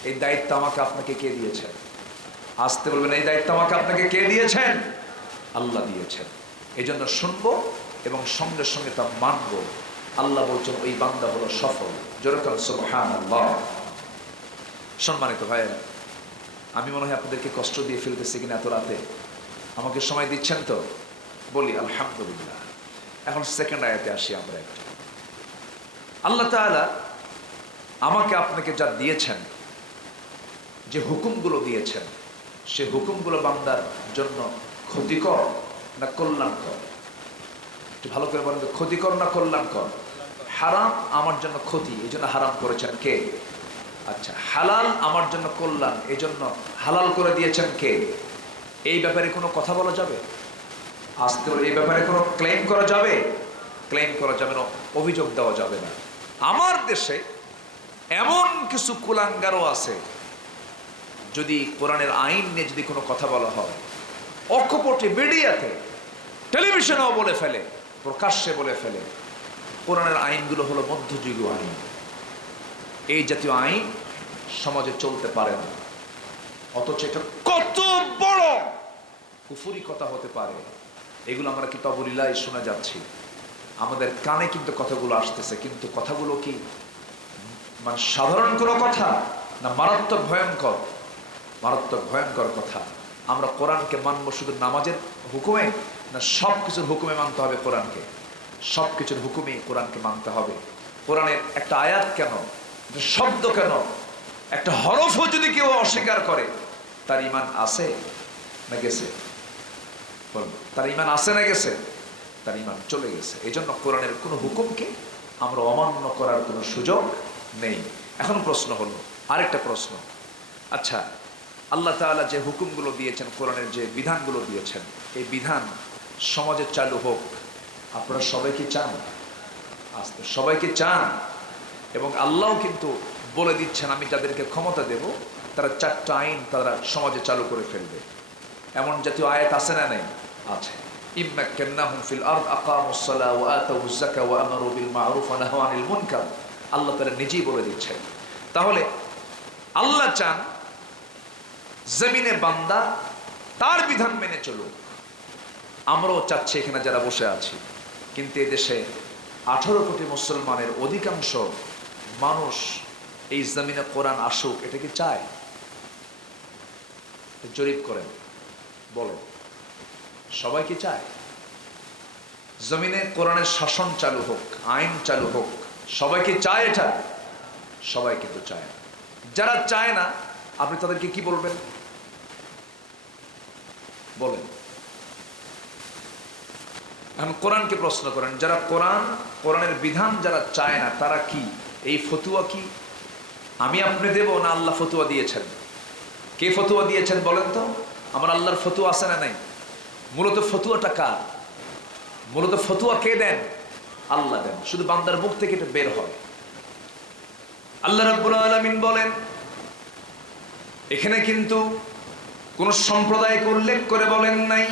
এই দায়িত্ব আমাকে আপনাকে কে দিয়েছেন? আসতে বলবেন, এই দায়িত্ব আমাকে আপনাকে কে দিয়েছেন? আল্লাহ দিয়েছেন। এই জন্য শুনবো এবং সঙ্গে সঙ্গে তা মানবো। আল্লাহ বলছেন ওই বান্দা হলো সফল। যেরকম সুবহানাল্লাহ। সম্মানিত ভাইয়েরা, আমি মনে হয় আপনাদেরকে কষ্ট দিয়ে ফেলতেছি কিনা এত রাতে? আমাকে সময় দিচ্ছেন তো? বলি আলহামদুলিল্লাহ। এখন সেকেন্ড আয়াতে আসি আমরা একটু। আল্লাহ তাআলা আমাকে আপনাকে যা দিয়েছেন, যে হুকুমগুলো দিয়েছেন, সে হুকুমগুলো বান্দার জন্য ক্ষতিকর না কল্যাণকর? একটু ভালো করে বলেন তো, ক্ষতিকর না কল্যাণকর? হারাম আমার জন্য ক্ষতি, এই জন্য হারাম করেছেন কে? আচ্ছা, হালাল আমার জন্য কল্যাণ, এই জন্য হালাল করে দিয়েছেন কে? এই ব্যাপারে কোনো কথা বলা যাবে? আসতে এই ব্যাপারে কোনো ক্লেম করা যাবে? ক্লেম করা যাবে না, অভিযোগ দেওয়া যাবে না। আমার দেশে এমন কিছু কুলাঙ্গারও আছে, যদি কোরআনের আইন নিয়ে যদি কোনো কথা বলা হয়, অকপটে মিডিয়াতে, টেলিভিশনেও বলে ফেলে, প্রকাশ্যে বলে ফেলে কোরআনের আইনগুলো হলো মধ্যযুগীয় আইন। এই জাতীয় আইন সমাজে চলতে পারে না। অথচ এটা কত বড় কুফরি কথা হতে পারে, এগুলো আমরা কিতাবুল্লাহ শোনা যাচ্ছি, আমাদের কানে কিন্তু কথাগুলো আসতেছে, কিন্তু কথাগুলো কি মানে সাধারণ কোনো কথা না মারাত্মক ভয়ঙ্কর? মারাত্মক ভয়ঙ্কর কথা। আমরা কোরআনকে মানবো শুধু নামাজের হুকুমে, না সব কিছুর হুকুমে মানতে হবে কোরআনকে? সব কিছুর হুকুমে কোরআনকে মানতে হবে। কোরআনের একটা আয়াত কেন, একটা শব্দ কেন, একটা হরফও যদি কেউ অস্বীকার করে, তার ঈমান আছে না গেছে? তার ঈমান আছে না গেছে? তার ঈমান চলে গেছে। এই জন্য কোরআনের কোনো হুকুমকে আমরা অমান্য করার কোনো সুযোগ নেই। এখন প্রশ্ন হলো, আরেকটা প্রশ্ন, আচ্ছা আল্লাহ তাআলা যে হুকুমগুলো দিয়েছেন, কোরআনের যে বিধানগুলো দিয়েছেন, এই বিধান সমাজে চালু হোক, আপনারা সবাই কি চান? আসতে সবাই কি চান? এবং আল্লাহ কিন্তু বলে দিচ্ছেন, আমি যাদেরকে ক্ষমতা দেব তারা 4টা আইন তারা সমাজে চালু করে ফেলবে। এমন জাতীয় আয়াত আছে না নেই? আছে। ইম্মাক্কান্নাহুম ফিল আরদ আকামুস সালাহ ওয়া আতাউজ যাকাত ওয়া আমারু বিল মা'রুফ ওয়া নাহাউ আনিল মুনকার। আল্লাহ তাআলা নিজেই বলে দিচ্ছেন। তাহলে আল্লাহ চান জমিনে বান্দা তার বিধান মেনে চলুক। আমরাও চাচ্ছি এখানে যারা বসে আছি, কিন্তু এই দেশে 18 কোটি মুসলমানের অধিকাংশ মানুষ এই জমিনে কোরআন আসুক, এটা কি চায়? জরিপ করেন, বলেন সবাই কি চায় জমিনে কোরআনের শাসন চালু হোক, আইন চালু হোক? সবাই কি চায় এটা? সবাই কিন্তু চায় না। যারা চায় না আপনি তাদেরকে কি বলবেন? বলেন। এখন কোরআনকে প্রশ্ন করেন, যারা কোরআনের বিধান যারা চায় না, তারা কি এই ফতুয়া কি আমি আপনি দেব, না আল্লাহ ফতুয়া দিয়েছেন? কে ফতুয়া দিয়েছেন বলেন তো? আমার আল্লাহর ফতুয়া আছে না নাই? মূলত ফতুয়াটা কার? মূলত ফতুয়া কে দেন? আল্লাহ দেন। শুধু বান্দার মুখ থেকে এটা বের হয়। আল্লাহ রাব্বুল আলামিন বলেন, এখানে কিন্তু কোন সম্প্রদায়কে উল্লেখ করে বলেন নাই।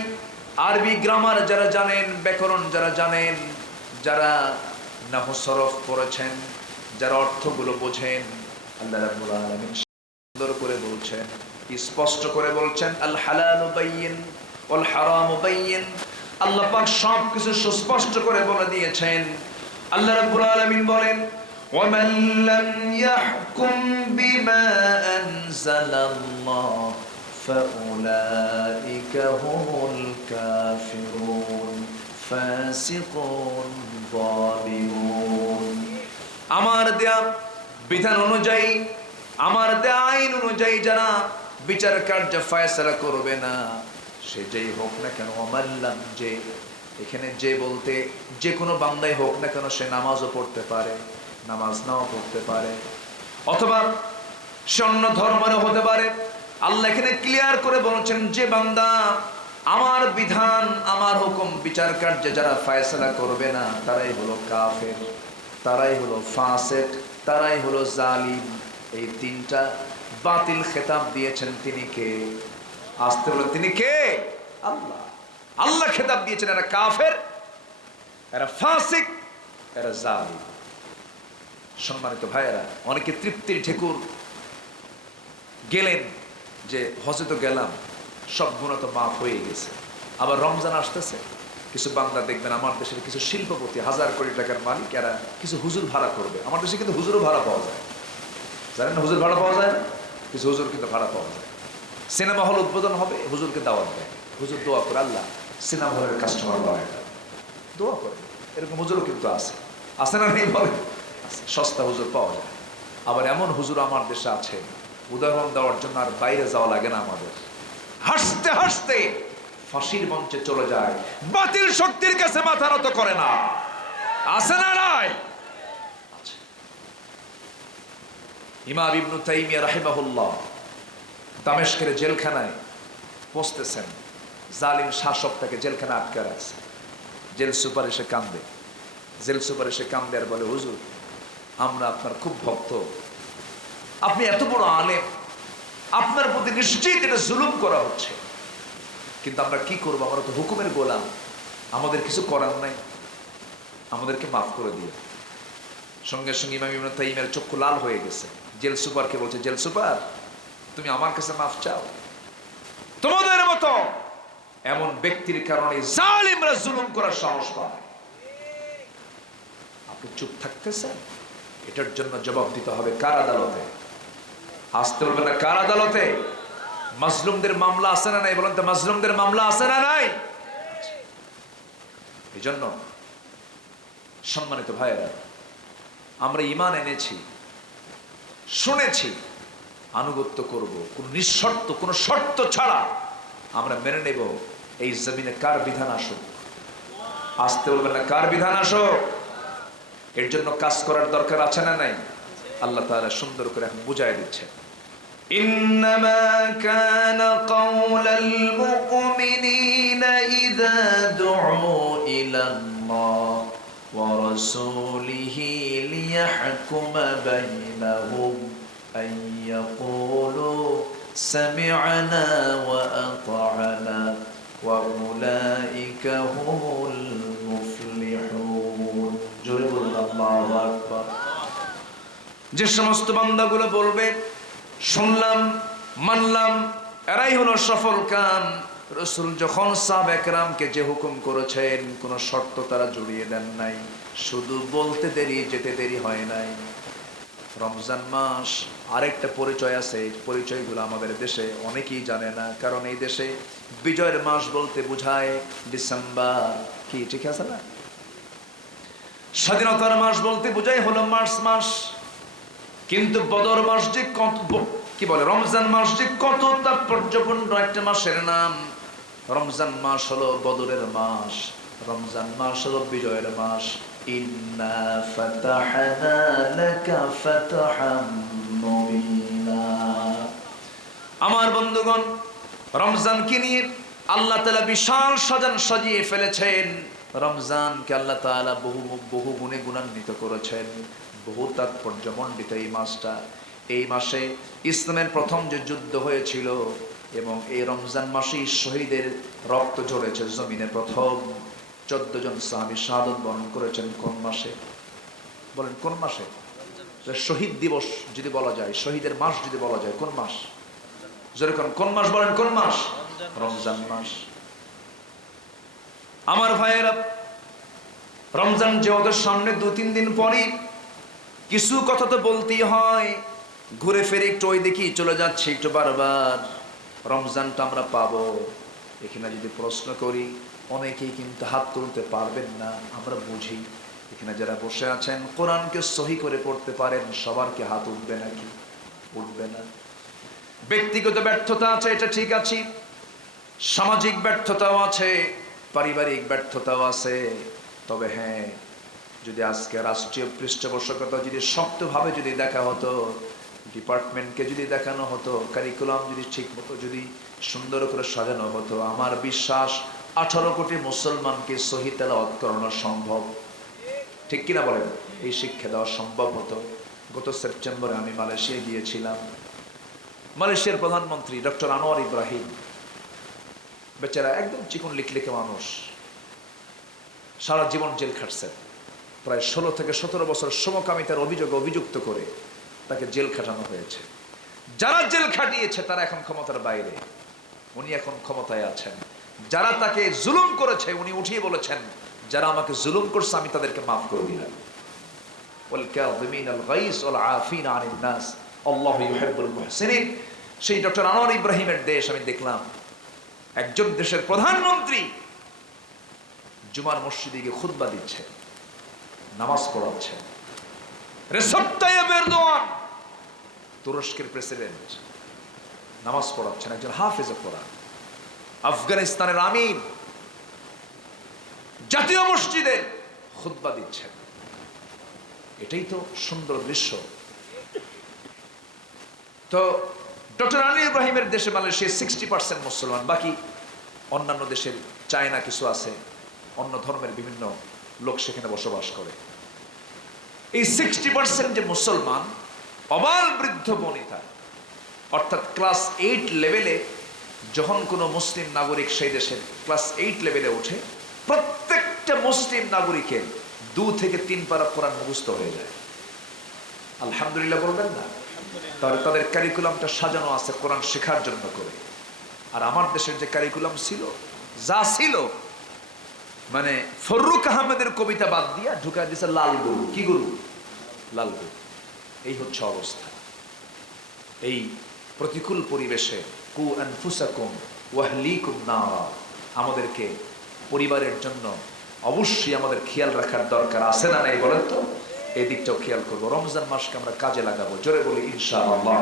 আরবি গ্রামার যারা জানেন, ব্যাকরণ যারা জানেন, যারা নাহু সরফ পড়েছেন, যারা অর্থগুলো বোঝেন, আল্লাহ রাব্বুল আলামিন সুন্দর করে বলছেন, স্পষ্ট করে বলছেন, আল হালালু বাইয়িন ওয়াল হারামু বাইয়িন। আল্লাহ পাক সব কিছু সুস্পষ্ট করে বলে দিয়েছেন। আল্লাহ রাব্বুল আলামিন বলেন, ওয়ামান লাম ইয়াহকুম বিমা আনজালাল্লাহ ফাউলাইকা হুমুল কাফিরুন ফাসিকুন যালিমুন। আমার দেয়া বিধান অনুযায়ী, আমার দেয়া আইন অনুযায়ী যারা বিচার কার্য ফয়সালা করবে না, সেটাই হোক না কেন, অমাল্লাম যে এখানে যে বলতে যে কোনো বান্দাই হোক না কেন, সে নামাজও পড়তে পারে, নামাজ নাও পড়তে পারে, অথবা সে অন্য ধর্মেরও হতে পারে। আল্লাহ এখানে ক্লিয়ার করে বলছেন, যে বান্দা আমার বিধান আমার হুকুম বিচার কার্যে যারা ফয়সালা করবে না, তারাই হলো কাফের, তারাই হলো ফাসিক, তারাই হলো জালিম। এই তিনটা বাতিল খেতাব দিয়েছেন তিনি কে? আসতে বলেন, তিনি কে? আল্লাহ। আল্লাহ খেতাব দিয়েছেন এরা কাফের, এরা ফাসিক, এরা জালিম। সম্মানিত ভাইয়েরা, অনেকে তৃপ্তির ঠেকুর গেলেন যে হজে তো গেলাম, সব গুনাহ তো মাফ হয়ে গেছে। আবার রমজান আসতেছে, কিছু বান্দা দেখবেন আমার দেশের কিছু শিল্পপতি, হাজার কোটি টাকার মালিক, এরা কিছু হুজুর ভাড়া করবে। আমার দেশে কিন্তু হুজুরও ভাড়া পাওয়া যায়, জানেন না? হুজুর ভাড়া পাওয়া যায় না? কিছু হুজুর কিন্তু ভাড়া পাওয়া যায়। সিনেমা হল উদ্বোধন হবে, হুজুরকে দাওয়াত দেয়, হুজুর দোয়া করে, আল্লাহ সিনেমা হলের কাস্টমার বাড়ায়, দোয়া করে। এরকম হুজুরও কিন্তু আছে, আছে না নেই বলে? সস্তা হুজুর পাওয়া যায়। আবার এমন হুজুর আমার দেশে আছে, উদাহরণ দেওয়ার জন্য আর বাইরে যাওয়া লাগে না আমাদের, হাসতে হাসতে ফাঁসির মঞ্চে চলে যায়, বাতিল শক্তির কাছে মাথা নত করে না। আছে না নাই? ইমাম ইবনে তাইমিয়া রাহিমাহুল্লাহ দামেস্কের জেলখানায় পৌঁছতেছেন, জালিম শাসক তাকে জেলখানায় আটকে রাখছে। জেল সুপার এসে কান্দে, জেল সুপার এসে কান্দে আর বলে, হুজুর আমরা আপনার খুব ভক্ত, আপনি এত বড় আলেম, আপনার প্রতি নিশ্চিত এটা জুলুম করা হচ্ছে, কিন্তু আমরা কি করবো? আমরা তো হুকুমের গোলাম, আমাদের কিছু করার নাই, আমাদেরকে মাফ করে দিয়ে। সঙ্গে সঙ্গে ইমাম ইবনে তাইমিয়ার চক্ষু লাল হয়ে গেছে। জেল সুপারকে বলছে, জেল সুপার তুমি আমার কাছে মাফ চাও? তোমাদের মতো এমন ব্যক্তির কারণে জালিমরা জুলুম করার সাহস পায়। আপনি চুপ থাকতেছেন, এটার জন্য জবাব দিতে হবে কার আদালতে? আসতে বলবে না কার আদালতে? মাজলুমদের মামলা আছে না নাই? বলেন তো, মাজলুমদের মামলা আছে না নাই? এই জন্য সম্মানিত ভাইয়েরা, আমরা ঈমান এনেছি, শুনেছি, আনুগত্য করব, কোন নিঃশর্ত, কোন শর্ত ছাড়া আমরা মেনে নেব এই জমিনে কার বিধান আসুক। আসতে বলবেন না কার বিধান আসুক। এর জন্য কাজ করার দরকার আছে না নাই? আল্লাহ তাআলা সুন্দর করে এখন বুঝাই দিচ্ছেন, ইন্নামা কানা কাওলাল মুমিনিনা ইযা দুউ ইলাল্লাহ ওয়া রাসূলিহি লিয়াহকুমা বাইনাহুম আন ইয়াকুলু সামি'না ওয়া আতা'না ওয়া উলাইকা হুমুল মুফলিহুন। জোরে বলুন আল্লাহু আকবার। যে সমস্ত বান্দাগুলো বলবে শুনলাম মানলাম, এরাই হলো সফল কাম। রাসূল যখন সাহাবা একরামকে যে হুকুম করেছেন, কোন শর্ত তারা জড়িয়ে দেন নাই, শুধু বলতে দেরি, যেতে দেরি হয় নাই। রমজান মাস আরেকটা পরিচয় আছে, এই পরিচয়গুলো আমাদের দেশে অনেকেই জানে না, কারণ এই দেশে বিজয়ের মাস বলতে বোঝায় ডিসেম্বর, কি ঠিক আছে না? স্বাধীনতার মাস বলতে বোঝায় হলো মার্চ মাস। কিন্তু বদর মাস যে কত, কি বলে, রমজান মাস যে কত তাৎপর্যপূর্ণ একটা মাসের নাম। রমজান মাস হলো বদরের মাস, রমজান মাস হলো বিজয়ের মাস। ইন্না ফাতাহনা লাকা ফাতহাম মুবিনা। আমার বন্ধুগণ, রমজানকে নিয়ে আল্লাহ তাআলা বিশাল সাজিয়ে ফেলেছেন। রমজানকে আল্লাহ তাআলা বহু গুণে গুণান্বিত করেছেন, বহু তাৎপর্যমণ্ডিত এই মাসটা। এই মাসে ইসলামের প্রথম যে যুদ্ধ হয়েছিল, এবং এই রমজান মাসেই শহীদের রক্ত ঝরেছে জমিনে। প্রথম 14 জন সাহাবী শাহাদাত বরণ করেছেন কোন মাসে? বলেন কোন মাসে? শহীদ দিবস যদি বলা যায়, শহীদের মাস যদি বলা যায়, কোন মাস? যেরকম কোন মাস বলেন, কোন মাস? রমজান মাস। আমার ভাইয়েরা, রমজান যে ওদের সামনে 2-3 দিন পরই কিছু কথা তো বলতেই হয়। ঘুরে ফিরে একটু ওই দেখি চলে যাচ্ছে, একটু বারবার রমজানটা আমরা পাবো। এখানে যদি প্রশ্ন করি, অনেকেই কিন্তু হাত তুলতে পারবেন না, আমরা বুঝি। এখানে যারা বসে আছেন কোরআনকে সহি করে পড়তে পারেন, সবার কি হাত উঠবে নাকি? উঠবে না। ব্যক্তিগত ব্যর্থতা আছে, এটা ঠিক আছে, সামাজিক ব্যর্থতাও আছে, পারিবারিক ব্যর্থতাও আছে। তবে হ্যাঁ, যদি আজকে রাষ্ট্রীয় পৃষ্ঠপোষকতা যদি শক্তভাবে যদি দেখা হতো, ডিপার্টমেন্টকে যদি দেখানো হতো, কারিকুলাম যদি ঠিক মতো যদি সুন্দর করে সাজানো হতো, আমার বিশ্বাস 18 কোটি মুসলমানকে সহি তেলাওয়াত করানো সম্ভব। ঠিক কিনা বলেন? এই শিক্ষা দেওয়া সম্ভব হতো। গত সেপ্টেম্বরে আমি মালয়েশিয়া গিয়েছিলাম। মালয়েশিয়ার প্রধানমন্ত্রী ডক্টর আনোয়ার ইব্রাহিম, বেচারা একদম চিকন লিকলিকে মানুষ, সারা জীবন জেল খাটছেন। প্রায় 16 থেকে 17 বছর সমকামিতার অভিযোগে অভিযুক্ত করে তাকে জেল খাটানো হয়েছে। যারা জেল খাটিয়েছে তারা এখন ক্ষমতার বাইরে, উনি এখন ক্ষমতায় আছেন। যারা তাকে জুলুম করেছে উনি উঠিয়ে বলেছেন, যারা আমাকে জুলুম করছে আমি তাদেরকে মাফ করে দিলাম। সেই ডক্টর আনোয়ার ইব্রাহিমের দেশ আমি দেখলাম। একজন দেশের প্রধানমন্ত্রী জুমার মসজিদে গিয়ে খুতবা দিচ্ছে, নামাজ পড়াচ্ছে। রেসেপ তাইয়েপ এরদোয়ান, তুরস্কের প্রেসিডেন্ট, নামাজ পড়াচ্ছেন। একজন হাফেজে কোরআন। আফগানিস্তানের আমির জাতীয় মসজিদে খুতবা দিচ্ছেন। এটাই তো সুন্দর দৃশ্য। তো ডক্টর আনোয়ার ইব্রাহিমের দেশে মালয়েশিয়া 60% মুসলমান, বাকি অন্যান্য দেশের চায়না কিছু আছে, অন্য ধর্মের বিভিন্ন লোক সেখানে বসবাস করে। এই 60% যে মুসলমান, অবাল বৃদ্ধ বনিতা, অর্থাৎ ক্লাস 8 লেভেলে যখন কোনো মুসলিম নাগরিক সেই দেশের ক্লাস 8 লেভেলে ওঠে, প্রত্যেকটা মুসলিম নাগরিকের 2 থেকে 3 পারা কোরআন মুখস্থ হয়ে যায়। আলহামদুলিল্লাহ বলবেন না? তাহলে তাদের কারিকুলামটা সাজানো আছে কোরআন শেখার জন্য করে। আর আমার দেশের যে কারিকুলাম ছিল, যা ছিল, মানে ফররুক আহমেদের কবিতা বাদ দিয়া ঢুকা দিয়েছে লাল গরু। কি গরু? লাল গরু। এই হচ্ছে অবস্থা। এই প্রতিকূল পরিবেশে কু আনফুসাকুম ওয়া আহলিকুম নারা, আমাদেরকে পরিবারের জন্য অবশ্যই আমাদের খেয়াল রাখার দরকার আছে না নাই বলেন তো? এই দিকটাও খেয়াল করবো। রমজান মাসকে আমরা কাজে লাগাবো, জোরে বলি ইনশাআল্লাহ।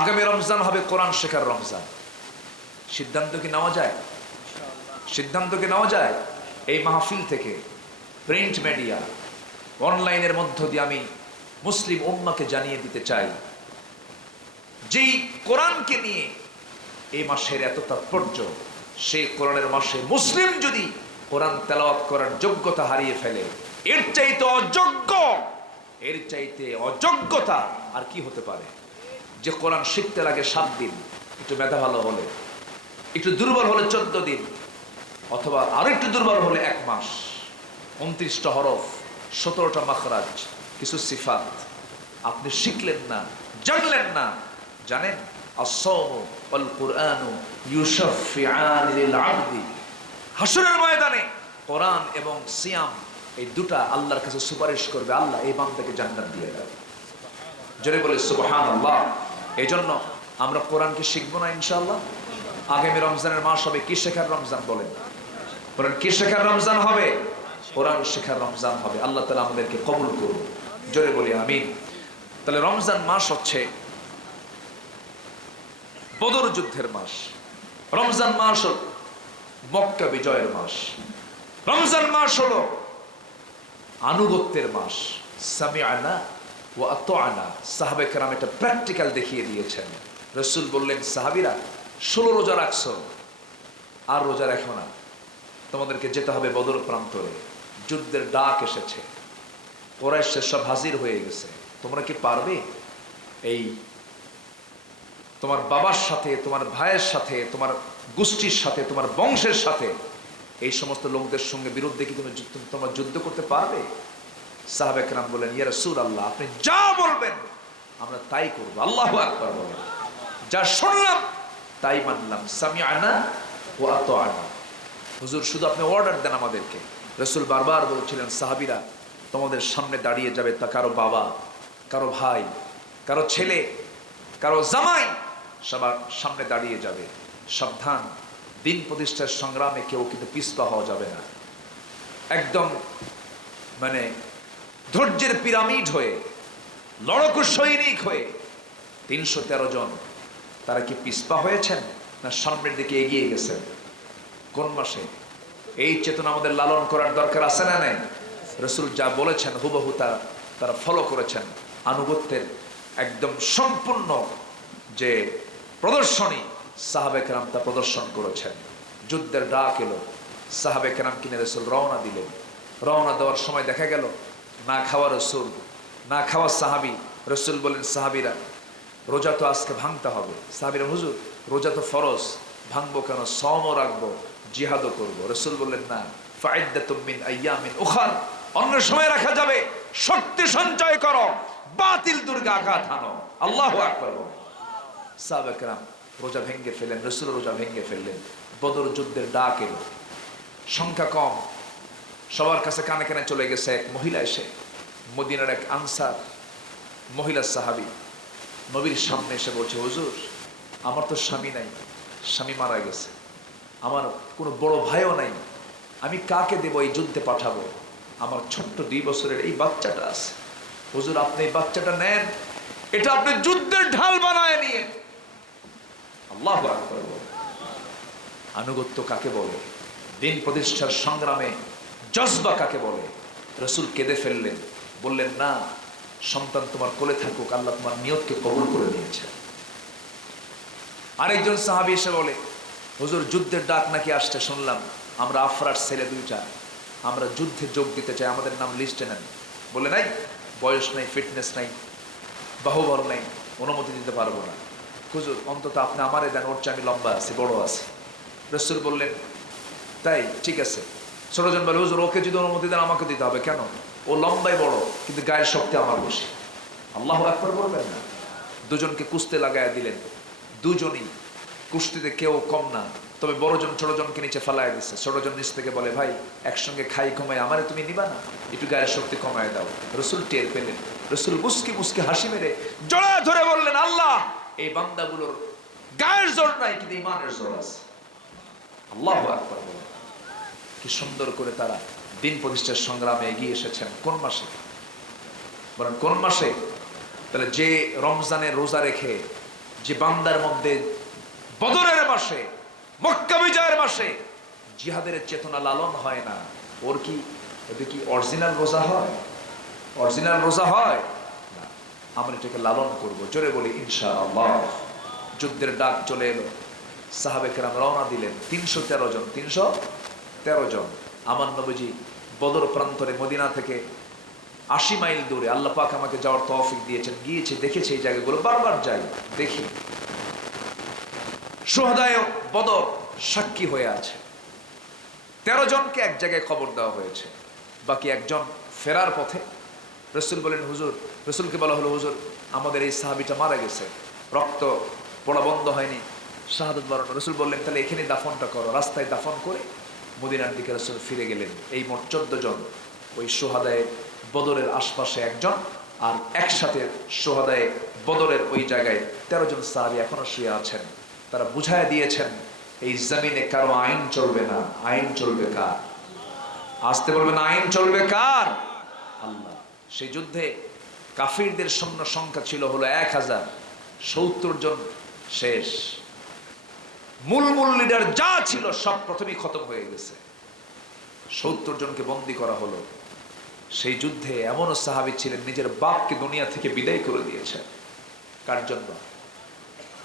আগামী রমজান হবে কোরআন শেখার রমজান। সিদ্ধান্ত কি নেওয়া যায়? সিদ্ধান্ত কি নেওয়া যায়? এই মাহফিল থেকে, প্রিন্ট মিডিয়া, অনলাইনের মধ্য দিয়ে আমি মুসলিম উম্মাকে জানিয়ে দিতে চাই, যেই কোরআনকে নিয়ে এই মাসের এত তাৎপর্য, সেই কোরআনের মাসে মুসলিম যদি কোরআন তেলাওয়াত করার যোগ্যতা হারিয়ে ফেলে, এর চাইতে অযোগ্য, এর চাইতে অযোগ্যতা আর কি হতে পারে? যে কোরআন শিখতে লাগে 7 দিন, একটু মেধা ভালো হলে, একটু দুর্বল হলে 14 দিন, অথবা আরো একটু দুর্বল হলে 1 মাস, 29টা হরফ, 17টা মাখরাজ, কিছু সিফাত আপনি শিখলেন না, জানলেন না। জানেন, আস-সাওমু ওয়াল কুরআনু ইউশাফিআন লিল আবদি, হাসরের ময়দানে কোরআন এবং সিয়াম এই দুটা আল্লাহর কাছে সুপারিশ করবে, আল্লাহ এই বান্দাকে জান্নাত দিয়ে দেবে। জোরে বলে সুবহানাল্লাহ। এই জন্য আমরা কোরআনকে শিখবো না ইনশাআল্লাহ? আগামী রমজানের মাস হবে কি শেখার রমজান? বলেন, কোরআন কি শেখার রমজান হবে? কোরআন শেখার রমজান হবে। আল্লাহ তাআলা আমাদেরকে কবুল করুন, জোরে বলি আমিন। তাহলে রমজান মাস হচ্ছে বদর যুদ্ধের মাস। রমজান মাস হল মক্কা বিজয়ের মাস। রমজান মাস হলো আনুগত্যের মাস। সামিআনা ওয়া আতা'না, সাহাবায়ে কেরাম এটা প্র্যাকটিক্যাল দেখিয়ে দিয়েছেন। রাসূল বললেন, সাহাবীরা 16 রোজা রাখছো, আর রোজা রাখো না, তোমাদেরকে যেতে হবে বদর প্রান্তরে। যুদ্ধের ডাক এসেছে, কুরাইশ সব হাজির হয়ে গেছে। তোমরা কি পারবে এই তোমার বাবার সাথে, তোমার ভাইয়ের সাথে, তোমার গোষ্ঠীর সাথে, তোমার বংশের সাথে এই সমস্ত লোকদের সঙ্গে বিরুদ্ধে কি তোমরা যুদ্ধ করতে পারবে? সাহাবায়ে কেরাম বলেন, ইয়া রাসূলুল্লাহ, আপনি যা বলবেন আমরা তাই করব। আল্লাহু আকবার বলেন। যা শুনলাম তাই মানলাম। সামিআনা ওয়া আতা'না। হুজুর শুধু আপনি অর্ডার দেন আমাদেরকে। রাসূল বারবার বলছিলেন, সাহাবীরা তোমাদের সামনে দাঁড়িয়ে যাবে, তা কারো বাবা, কারো ভাই, কারো ছেলে, কারো জামাই সবার সামনে দাঁড়িয়ে যাবে। সাবধান, দিন প্রতিষ্ঠার সংগ্রামে কেউ কিন্তু পিছপা হওয়া যাবে না। একদম মানে ধৈর্যের পিরামিড হয়ে, লড়াকু সৈনিক হয়ে 313 জন, তারা কি পিছপা হয়েছেন না সামনের দিকে এগিয়ে গেছেন? কোন মাসে? এই চেতনা আমাদের লালন করার দরকার আছে না নাই? রাসূল যা বলেছেন হুবহু তারা ফলো করেছেন। আনুগত্যের একদম সম্পূর্ণ যে প্রদর্শনী সাহাবে কেরাম তা প্রদর্শন করেছেন। যুদ্ধের ডাক এলো, সাহাবে কেরাম কিনে রাসূল রওনা দিলেন। রওনা দেওয়ার সময় দেখা গেল না খাওয়া রাসূল, না খাওয়া সাহাবী। রাসূল বলেন সাহাবীরা রোজা তো আজকে ভাঙতে হবে। সাহাবীরা হুজুর রোজা তো ফরজ, ভাঙবো কেন? সওমও রাখবো, জিহাদও করবো। রাসূল বললেন না, ফাইদ্দাতুম মিন আইয়ামিন উখার, অন্য সময় রাখা যাবে, শক্তি সঞ্চয় করো, বাতিল দুর্গে আঘাত হানো। আল্লাহু আকবার। সাহাবায়ে কেরাম রোজা ভেঙে ফেললেন, রাসূল রোজা ভেঙে ফেললেন। বদর যুদ্ধের ডাক এলো, সংখ্যা কম, সবার কাছে কানে কানে চলে গেছে। এক মহিলা এসে, মদিনার এক আনসার মহিলা সাহাবী, নবীর সামনে এসে বলছে হুজুর আমার তো স্বামী নাই, স্বামী মারা গেছে, আমার কোনো বড় ভাইও নাই, আমি কাকে দেব এই যুদ্ধে পাঠাবো? আমার ছোট্ট 2 বছরের এই বাচ্চাটা আছে, হুজুর আপনি এই বাচ্চাটা নেন, এটা আপনি যুদ্ধের ঢাল বানায় নিয়ে। আল্লাহু আকবার। আনুগত্য কাকে বলে? দিন প্রতিষ্ঠার সংগ্রামে জজবা কাকে বলে? রাসূল কেঁদে ফেললেন, বললেন না সন্তান তোমার কোলে থাকুক, আল্লাহ তোমার নিয়তকে কবুল করে নিয়েছে। আরেকজন সাহাবী এসে বলে হুজুর যুদ্ধের ডাক নাকি আসছে শুনলাম, আমরা আফরার ছেলে 2টা, আমরা যুদ্ধে যোগ দিতে চাই, আমাদের নাম লিস্টে নেন। বলে নাই, বয়স নাই, ফিটনেস নাই, বাহুবল নাই, অনুমতি দিতে পারবো না। হুজুর অন্তত আপনি আমারে দেন, ওর চেয়ে আমি লম্বা আছি, বড় আছি। রাসূল বললেন তাই ঠিক আছে। ছোটজন বলে হুজুর ওকে যদি অনুমতি দেন আমাকে দিতে হবে কেন? ও লম্বাই বড় কিন্তু গায়ের শক্তি আমার বেশি। আল্লাহু আকবার বলবেন না? দুজনকে কুস্তে লাগায় দিলেন, দুজনই কুস্তিতে কেউ কম না, তবে বড়জন ছোটজনকে নিচে ফেলায় দিচ্ছে। ছোটজন নিচ থেকে বলে ভাই একসঙ্গে খাই কমাই, আমারে তুমি নিবা না, একটু গায়ের শক্তি কমায় দাও। রাসূল টের পেলেন, রাসূল মুস্কি মুস্কি হাসি মেরে জড়া ধরে বললেন আল্লাহ এই বান্দাগুলোর গায়ের জোর নাই কিন্তু ঈমানের জোর আছে। আল্লাহু আকবার। কি সুন্দর করে তারা দিন প্রতিষ্ঠার সংগ্রামে এগিয়ে এসেছেন। কোন মাসে বলেন, কোন মাসে? তাহলে যে রমজানে রোজা রেখে যে বান্দার মধ্যে বদরের মাসে, মক্কা বিজয়ের মাসে জিহাদের চেতনা লালন হয় না, ওর কি এটা কি অরিজিনাল রোজা হয়? অরিজিনাল রোজা হয় না। আমরা এটাকে লালন করব, জোরে বলি ইনশাআল্লাহ। যুদ্ধের ডাক চলে এলো, সাহাবে কেরাম রওনা দিলেন। 313 জন, 313 জন। আমার নবীজি বদর প্রান্তরে মদিনা থেকে 80 মাইল দূরে, আল্লাহ পাক আমাকে যাওয়ার তৌফিক দিয়েছেন, গিয়েছি, দেখেছি এই জায়গাগুলো, বারবার যাই, দেখি। শুহাদায়ে বদর সাক্ষী হয়ে আছে। 13 জনকে এক জায়গায় খবর দেওয়া হয়েছে, বাকি একজন ফেরার পথে। রাসূল বলেন হুজুর, রাসূলকে বলা হলো হুজুর আমাদের এই সাহাবীটা মারা গেছে, রক্ত পড়া বন্ধ হয়নি, শাহাদাত বরণ। রাসূল বললেন তাহলে এখানে দাফনটা করো। রাস্তায় দাফন করে মদিনার দিকে রাসূল ফিরে গেলেন। এই মোট 14 জন, ওই শুহাদায়ে বদরের আশপাশে একজন, আর একসাথে শুহাদায়ে বদরের ওই জায়গায় 13 জন সাহাবী এখনো শুয়ে আছেন। তারা বুঝায় দিয়েছেন এই জমিনে কারো আইন চলবে না, আইন চলবে কার? আসতে বলবেন, আইন চলবে কার? আল্লাহ। সেই যুদ্ধে কাফিরদের সৈন্য সংখ্যা ছিল হলো 1000, 70 জন শেষ। মূল লিডার যা ছিল সব প্রথমেই খতম হয়ে গেছে, 70 জনকে বন্দী করা হলো। সেই যুদ্ধে এমনও সাহাবী ছিলেন নিজের বাপকে দুনিয়া থেকে বিদায় করে দিয়েছে। কার জন্য?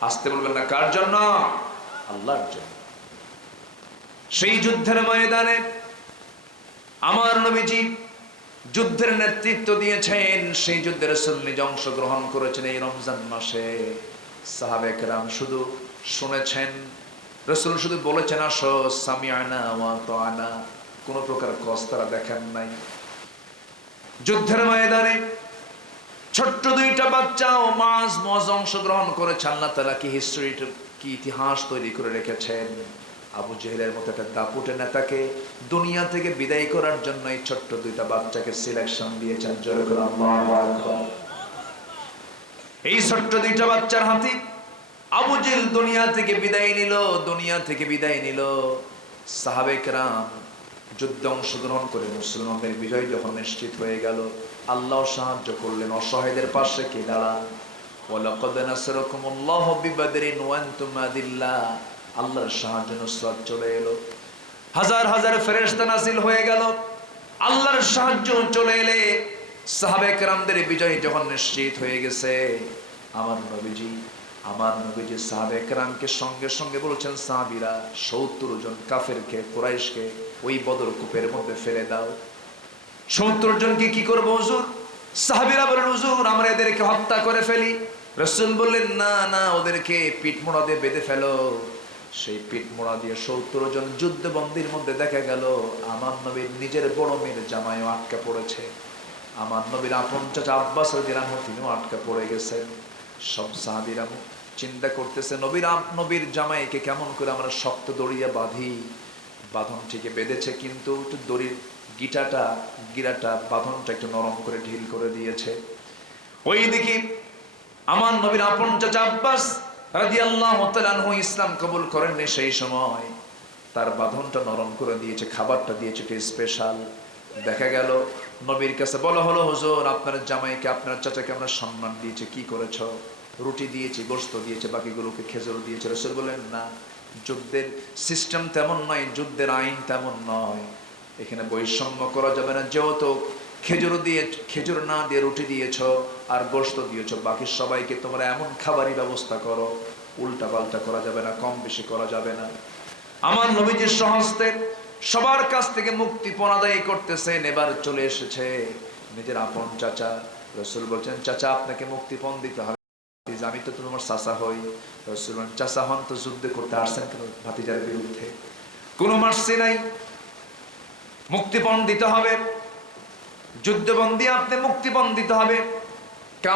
আসতে বলবেন না, কার জন্য? আল্লাহর জন্য। সেই যুদ্ধের ময়দানে আমার নবীজি যুদ্ধের নেতৃত্ব দিয়েছেন। সেই যুদ্ধে রাসূল নিজে অংশগ্রহণ করেছেন এই রমজান মাসে। সাহাবে কেরাম শুধু শুনেছেন, রাসূল শুধু বলেছেন আসো, সামিআনা ওয়া আতানা, কোন প্রকার কষ্ট তারা দেখেন নাই। যুদ্ধের ময়দানে ছোট্ট 2টা বাচ্চা ও মাঝ অংশগ্রহণ করেছে। আল্লাহ তাআলা কি হিস্ট্রি, কি ইতিহাস তৈরি করে রেখেছেন। আবু জেহেলের মতো একটা দাপুটে নেতাকে দুনিয়া থেকে বিদায় করার জন্য এই ছোট্ট 2টা বাচ্চাকে সিলেকশন দিয়েছেন। জোরে করে আল্লাহু আকবার। এই ছোট্ট 2টা বাচ্চার হাতে আবু জেহেল দুনিয়া থেকে বিদায় নিল। সাহাবে কেরাম যুদ্ধে অংশগ্রহণ করে মুসলমানদের বিজয় যখন নিশ্চিত হয়ে গেল, আল্লাহ সাহায্য করলেন। অসহায়দের পাশে কে দাঁড়ান? ওয়ালাকাদ নাসারাকুমুল্লাহু বিবাদরিন ওয়া আনতুম আদিল্লাহ। আল্লাহর সাহায্য নুসরাত চলে এলো। হাজার হাজার ফেরেশতা নাজিল হয়ে গেল, আল্লাহর সাহায্য চলে এলে সাহাবায়ে কেরামদের বিজয় যখন নিশ্চিত হয়ে গেছে, আমার নবীজি সাহাবায়ে কেরামকে সঙ্গে সঙ্গে বলছেন, সাহাবীরা 70 জন কাফেরকে, কুরাইশকে ওই বদর কূপের মধ্যে ফেলে দাও। 70 জনকে কি করব হুজুর? সাহাবীরা বলেন, হুজুর আমরা এদেরকে হত্যা করে ফেলি। রাসূল বললেন, না না, ওদেরকে পিঠমোড়া দিয়ে বেঁধে ফেলো। সেই পিঠমোড়া দিয়ে 70 জন যুদ্ধবন্দীর মধ্যে দেখা গেল আমার নবীর নিজের বড় মেয়ের জামাইও আটকা পড়েছে, আমার নবীর আপন চাচা আব্বাস রাদিয়াল্লাহু আনহু তিনিও আটকা পড়ে গেছেন। সব সাহাবীরা চিন্তা করতেছে, নবীর জামাইকে কেমন করে আমরা শক্ত দড়িয়ে বাঁধি। বাঁধন থেকে বেঁধেছে, কিন্তু একটু দড়ির গিরাটা বাঁধনটা একটু নরম করে ঢিল করে দিয়েছে। ওইদিকে আমার নবীর আপন চাচা আব্বাস রাদিয়াল্লাহু তাআলা আনহু ইসলাম কবুল করেননি, সেই সময় তার বাঁধনটা নরম করে দিয়েছে, খাবারটা দিয়েছে স্পেশাল। দেখা গেল নবীর কাছে বলা হলো, হুজুর আপনার জামাইকে, আপনার চাচাকে আমরা সম্মান দিয়েছে, কি করেছো? রুটি দিয়েছি, গোশত দিয়েছে, বাকিগুলোকে খেজুর দিয়েছে। রাসূল বলেন, না, যুদ্ধের সিস্টেম তেমন নয়, যুদ্ধের আইন তেমন নয়, এখানে বৈষম্য করা যাবে না। যেহেতু খেজুর না দিয়ে রুটি দিয়েছ আর গোশত দিয়েছ, বাকি সবাইকে তোমরা এমন খাবারই ব্যবস্থা করো, উল্টা পাল্টা করা যাবে না, কম বেশি করা যাবে না। আমার নবীজির স্বহস্তে সবার কাছ থেকে মুক্তিপণ আদায় করতেছেন। এবার চলে এসেছে নিজের আপন চাচা। রাসূল বলছেন, চাচা আপনাকে মুক্তিপণ দিতে হবে, আমি তো তোমার চাচা হই। রাসূল বলেন, চাচা হন তো যুদ্ধ করতে আসছেন কেন ভাতিজার বিরুদ্ধে? কোনো মার্সি নাই, মুক্তিপণ দিতে হবে, যুদ্ধবন্দী আপনি মুক্তিপণ দিতে হবে।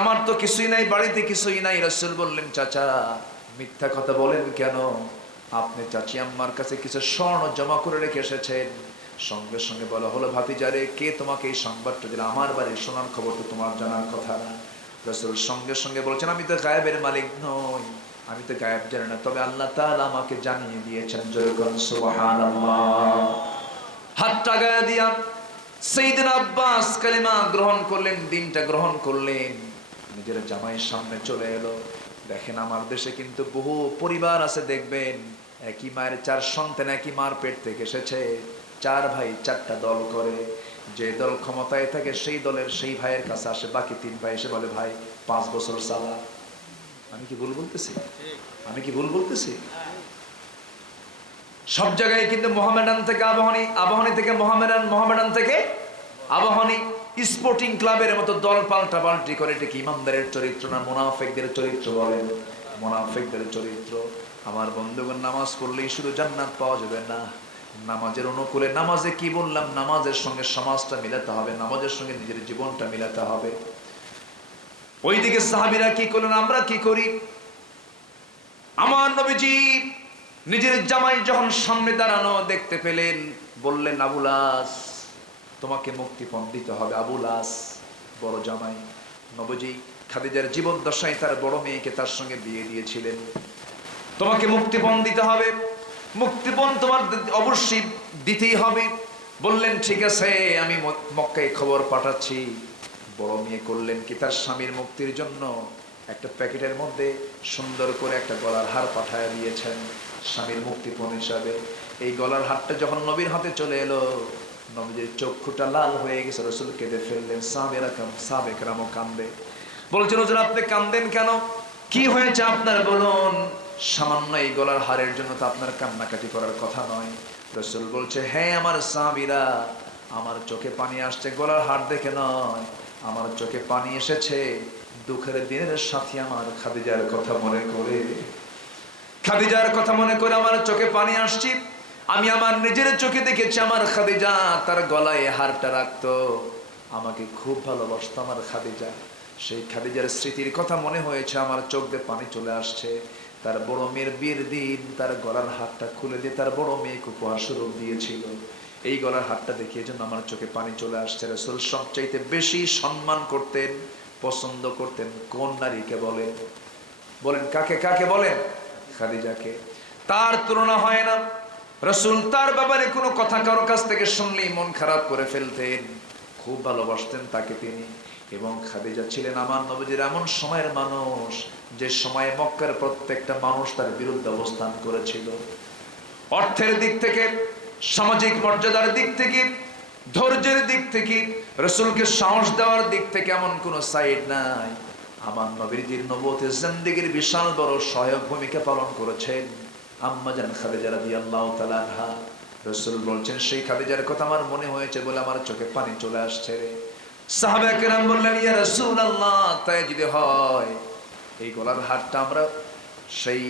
আমার তো কিছুই নাই, বাড়িতে কিছুই নাই। রাসূল বললেন, চাচা মিথ্যা কথা বলেন কেন? আপনি চাচি আম্মার কাছে কিছু স্বর্ণ জমা করে রেখে এসেছেন। সঙ্গে সঙ্গে বলা হলো, ভাতিজারে কে তোমাকে এই সংবাদটা দিল? আমার বাড়ির শোনার খবর তো তোমার জানার কথা না। রাসূল সঙ্গে সঙ্গে বলছেন, আমি তো গায়েবের মালিক নই, আমি তো গায়েব জানি না, তবে আল্লাহ তাআলা আমাকে জানিয়ে দিয়েছেন। জয়গণ সুবহানাল্লাহ। হাতটা গায়ে দিয়া সাইয়েদনা আব্বাস কালিমা গ্রহণ করলেন, দিনটা গ্রহণ করলেন, নিজের জামাইয়ের সামনে চলে এলো। দেখেন আমার দেশে কিন্তু বহু পরিবার আছে, দেখবেন একই মায়ের 4 সন্তান, একই মার পেট থেকে এসেছে, 4 ভাই 4টা দল করে। যে দল ক্ষমতায় থাকে সেই দলের সেই ভাইয়ের কাছে আসে, বাকি 3 ভাই এসে বলে, ভাই 5 বছর চালা। আমি কি ভুল বলতেছি? সব জায়গায় কিন্তু মোহামেডান থেকে আবাহনী, আবাহনী থেকে মোহামেডান, মোহামেডান থেকে আবাহনী, স্পোর্টিং ক্লাবের মতো দল পাল্টাপাল্টি করে। এটা কি ইমানদারের চরিত্র না মুনাফিকদের চরিত্র? বলেন, মুনাফিকদের চরিত্র। আমার বন্ধুগণ, নামাজ পড়লেই শুধু জান্নাত পাওয়া যাবে না, নামাজের অনুকূলে, নামাজে কি বললাম, নামাজের সঙ্গে সমাজটা মিলাতে হবে, নামাজের সঙ্গে নিজের জীবনটা মিলাতে হবে। ওইদিকে সাহাবীরা কি করলেন, আমরা কি করি? আমার নবীজি নিজের জামাই যখন সামনে দাঁড়ানো দেখতে পেলেন, বললেন, আবুল আস তোমাকে মুক্তিপণ দিতে হবে। আবুল আস বড় জামাই। নবীজি খাদিজার জীবদ্দশায় তার বড় মেয়েকে তার সঙ্গে বিয়ে দিয়েছিলেন। তোমাকে মুক্তিপণ দিতে হবে, মুক্তিপণ তোমার অবশ্যই দিতেই হবে। বললেন, ঠিক আছে, আমি মক্কায় খবর পাঠাচ্ছি। বড় মেয়ে করলেন কি, তার স্বামীর মুক্তির জন্য একটা প্যাকেটের মধ্যে সুন্দর করে একটা গলার হার পাঠায় দিয়েছেন স্বামীর মুক্তিপণ হিসাবে। এই গলার হারটা যখন নবীর হাতে চলে এলো, নবীর চক্ষুটা লাল হয়ে গেছে। রাসূল কেঁদে ফেললেন। সাহাবায়ে-কেরামও কান্দে। বলছেন, হুজুর আপনি কান্দেন কেন? কি হয়েছে আপনার বলুন। সামান্য এই গলার হারের জন্য তো আপনার কান্নাকাটি করার কথা নয়। রাসূল বলছে, হ্যাঁ আমার সাহাবীরা, আমার চোখে পানি আসছে গলার হার দেখে নয়, আমার চোখে পানি এসেছে দুঃখের দিনের সাথী আমার খাদিজার কথা মনে করে। খাদিজার কথা মনে করে আমার চোখে পানি আসছে। আমি আমার নিজের চোখে দেখেছি আমার খাদিজা তার গলায় হারটা রাখতো, আমাকে খুব ভালোবাসতো আমার খাদিজা। সেই খাদিজার স্মৃতির কথা মনে হয়েছে, আমার চোখ দিয়ে পানি চলে আসছে। তার বড় মেয়ের বিয়ের দিন তার গলার হারটা খুলে দিয়ে তার বড় মেয়েকে উপহার স্বরূপ দিয়েছিল। এই গলার হারটা দেখিয়ে জন্য আমার চোখে পানি চলে আসছে। রাসূল সবচাইতে বেশি সম্মান করতেন, পছন্দ করতেন কোন নারীকে বলেন? বলেন কাকে? কাকে বলেন? খাদিজাকে। তার তুলনা হয় না। রাসূল তার ব্যাপারে কোনো কথা কারো কাছ থেকে শুনলেই মন খারাপ করে ফেলতেন, খুব ভালোবাসতেন তাকে তিনি। এবং খাদিজা ছিলেন আমার নবীজির এমন সময়ের মানুষ যে সময়ে মক্কার প্রত্যেকটা মানুষ তার বিরুদ্ধে অবস্থান করেছিল। অর্থের দিক থেকে, সামাজিক মর্যাদার দিক থেকে, ধৈর্যের দিক থেকে, রাসূলকে সাহস দেওয়ার দিক থেকে এমন কোন সাইড নাই। আমার নবীর নবুয়তের জিন্দেগীর বিশাল বড় সহায়ক ভূমিকা পালন করেছেন আম্মা জান খাদিজা রাদিয়াল্লাহু তাআলা আনহা। রাসূল বলছেন, সেই খাদিজার কথা আমার মনে হয়েছে বলে আমার চোখে পানি চলে আসছে রে। সাহাবায়ে কেরাম বললেন, ইয়া রাসূলুল্লাহ, তাই যদি হয় এই গলার হারটা আমরা সেই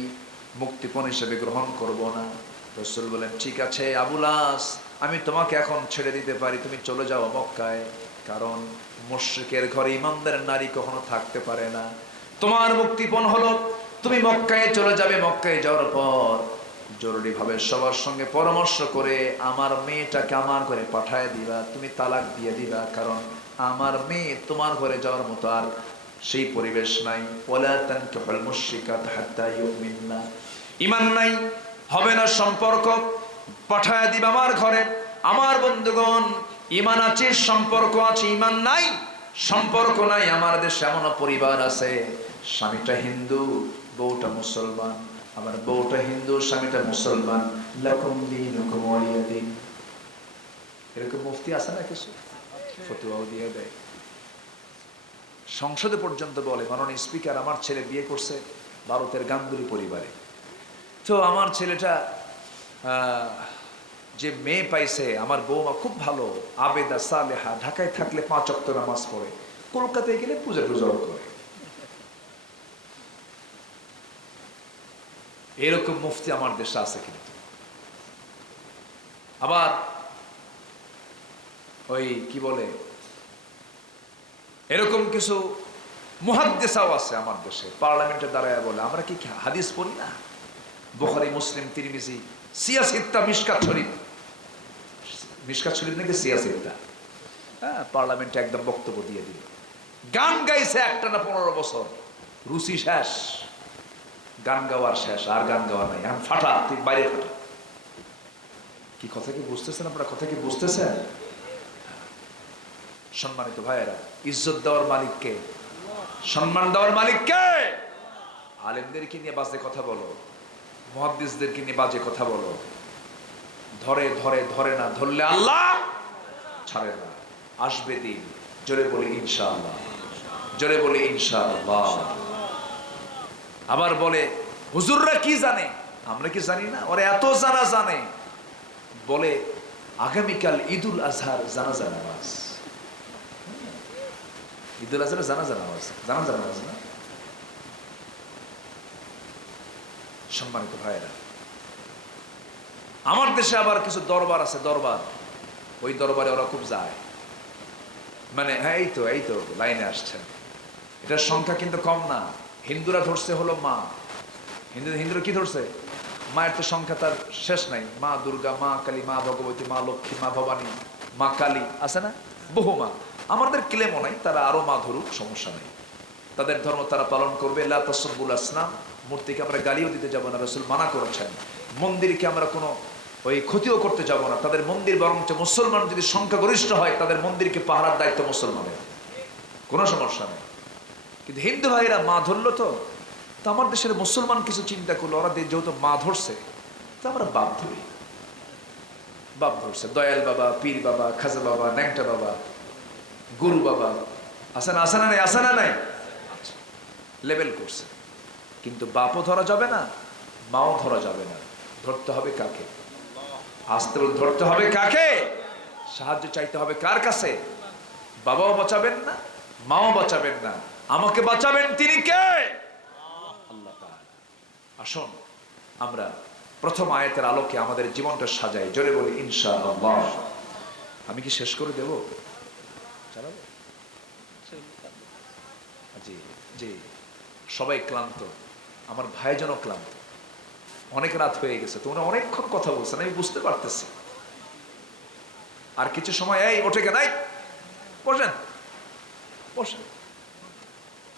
মুক্তিপণ হিসেবে গ্রহণ করব না। রাসূল বলেন, ঠিক আছে আবুল আস, আমি তোমাকে এখন ছেড়ে দিতে পারি, তুমি চলে যাও মক্কায়, কারণ মুশরিকের ঘরে ঈমানদার নারী কখনো থাকতে পারে না। তোমার মুক্তিপণ হলো তুমি মক্কায় চলে যাবে। মক্কায় যাওয়ার পর জরুরি ভাবে সবার সঙ্গে পরামর্শ করে আমার মেয়েটাকে আমার ঘরে পাঠায় দিবা, তুমি তালাক দিয়ে দিবা, কারণ আমার মেয়ে তোমার ঘরে যাওয়ার মতো আর সেই পরিবেশ নাই। ওয়ালা তানকিহুল মুশরিকাত হাত্তা ইউমিননা, ঈমান নাই, হবে না সম্পর্ক, পাঠায় দিবা আমার ঘরে। আমার বন্ধুগণ, ঈমান আছে, সম্পর্ক আছে, ঈমান নাই, সম্পর্ক নাই। আমার দেশে এমন পরিবার আছে, স্বামীটা হিন্দু, বউটা মুসলমান, আমার বউটা হিন্দু, স্বামীটা মুসলমান, লাকুম দীনুকুম ওয়ালিয়া দীন। এরকম মুফতি আছে না কিছু, ফতোয়াও দিয়ে দেয়। সংসদে পর্যন্ত বলে, মাননীয় স্পিকার, আমার ছেলে বিয়ে করছে ভারতের গাঙ্গুলি পরিবারে, তো আমার ছেলেটা যে মেয়ে পাইছে, আমার বৌমা খুব ভালো, আবেদা সালেহা, ঢাকায় থাকলে 5 ওয়াক্ত নামাজ পড়ে, কলকাতায় গেলে পূজা টুজাও করে। এরকম মুফতি আমার দেশে আছে কিন্তু। আবার ওই কি বলে, এরকম কিছু মুহাদ্দিসাও আছে আমার দেশে, পার্লামেন্টে দাঁড়ায় বলে, আমরা কি হাদিস পড়ি না? বুখারী, মুসলিম, তিরমিজি, সিয়াসিত্তা, মিশকাত শরীফ, মিশকাত শরীফ নাকি সিয়াসিত্তা, হ্যাঁ, পার্লামেন্টে একদম বক্তব্য দিয়ে দিল। গান গাইছে একটানা 15 বছর, রুচি শেষ, গান গাওয়ার শেষ, আর গান গাওয়া নাই, এখন ফাটা, ঠিক বাইরে ফাটা। কি কথা কি বুঝতেছেন আপনারা? কথা কি বুঝতেছেন? সম্মানিত ভাইয়েরা, ইজ্জত দেওয়ার মালিককে, সম্মান দেওয়ার মালিককে। আলেমদেরকে নিয়ে বাজে কথা বলো, মুহাদ্দিসদেরকে নিয়ে বাজে কথা বলো, ধরে ধরে ধরে না ধরলে আল্লাহ ছাড়ে না। আসবে দিন, জোরে বলি ইনশাআল্লাহ, জোরে বলি ইনশাআল্লাহ। আবার বলে, হুজুররা কি জানে, আমরা কি জানি না? ওরা এত জানা জানে। বলে, আগামীকাল ঈদুল আজহার জানাজা নামাজ, ঈদুল আজহার জানাজা নামাজ, জানাজা নামাজ না। সম্মানিত ভাইয়েরা, আমার দেশে আবার কিছু দরবার আছে, দরবার, ওই দরবারে ওরা খুব যায়, মানে হ্যাঁ, এই তো লাইনে আসছেন, এটার সংখ্যা কিন্তু কম না। হিন্দুরা ধরছে হলো মা, হিন্দুরা কি ধরছে? মায়ের তো সংখ্যা তার শেষ নাই। মা দুর্গা, মা কালী, মা ভগবতী, মা লক্ষ্মী, মা ভবানী, মা কালী, আছে না বহু মা। আমাদের ক্লেমও নাই, তারা আরো মা ধরুক, সমস্যা নেই, তাদের ধর্ম তারা পালন করবে। লা তাসুব্বুল আসনাম, মূর্তিকে আমরা গালিও দিতে যাব না, রাসূল মানা করেছেন। মন্দিরকে আমরা কোনো ওই ক্ষতিও করতে যাব না, তাদের মন্দির, বরঞ্চ মুসলমান যদি সংখ্যাগরিষ্ঠ হয়, তাদের মন্দিরকে পাহারার দায়িত্ব মুসলমানের, কোনো সমস্যা নেই। কিন্তু হিন্দু ভাইরা মা ধরলো, তো আমার দেশের মুসলমান কিছু চিন্তা করলো, ওরা যেহেতু মা ধরছে, তো আমরা বাপ ধরি, বাপ ধরছে, দয়াল বাবা, পীর বাবা, খাজা বাবা, ন্যাংটা বাবা, গুরু বাবা, আসে না, আসে না নাই, আসে না নাই, লেবেল করছে। কিন্তু বাপও ধরা যাবে না, মাও ধরা যাবে না, ধরতে হবে কাকে? আস্তে ধরতে হবে কাকে? সাহায্য চাইতে হবে কার কাছে? বাবাও বাঁচাবেন না, মাও বাঁচাবেন না, আমাকে বাঁচাবেন তিনি কে? আল্লাহ তাআলা। আসুন আমরা প্রথম আয়াতের আলোকে আমাদের জীবনটা সাজাই, জোরে বলি ইনশাআল্লাহ। আমি কি শেষ করে দেব? চালাবো? জি জি, সবাই ক্লান্ত, আমার ভাইজানও ক্লান্ত, অনেক রাত হয়ে গেছে, তোমরা অনেকক্ষণ কথা বলছেন, আমি বুঝতে পারতেছি। আর কিছু সময়, এই ওঠে কেন, বসেন বসেন,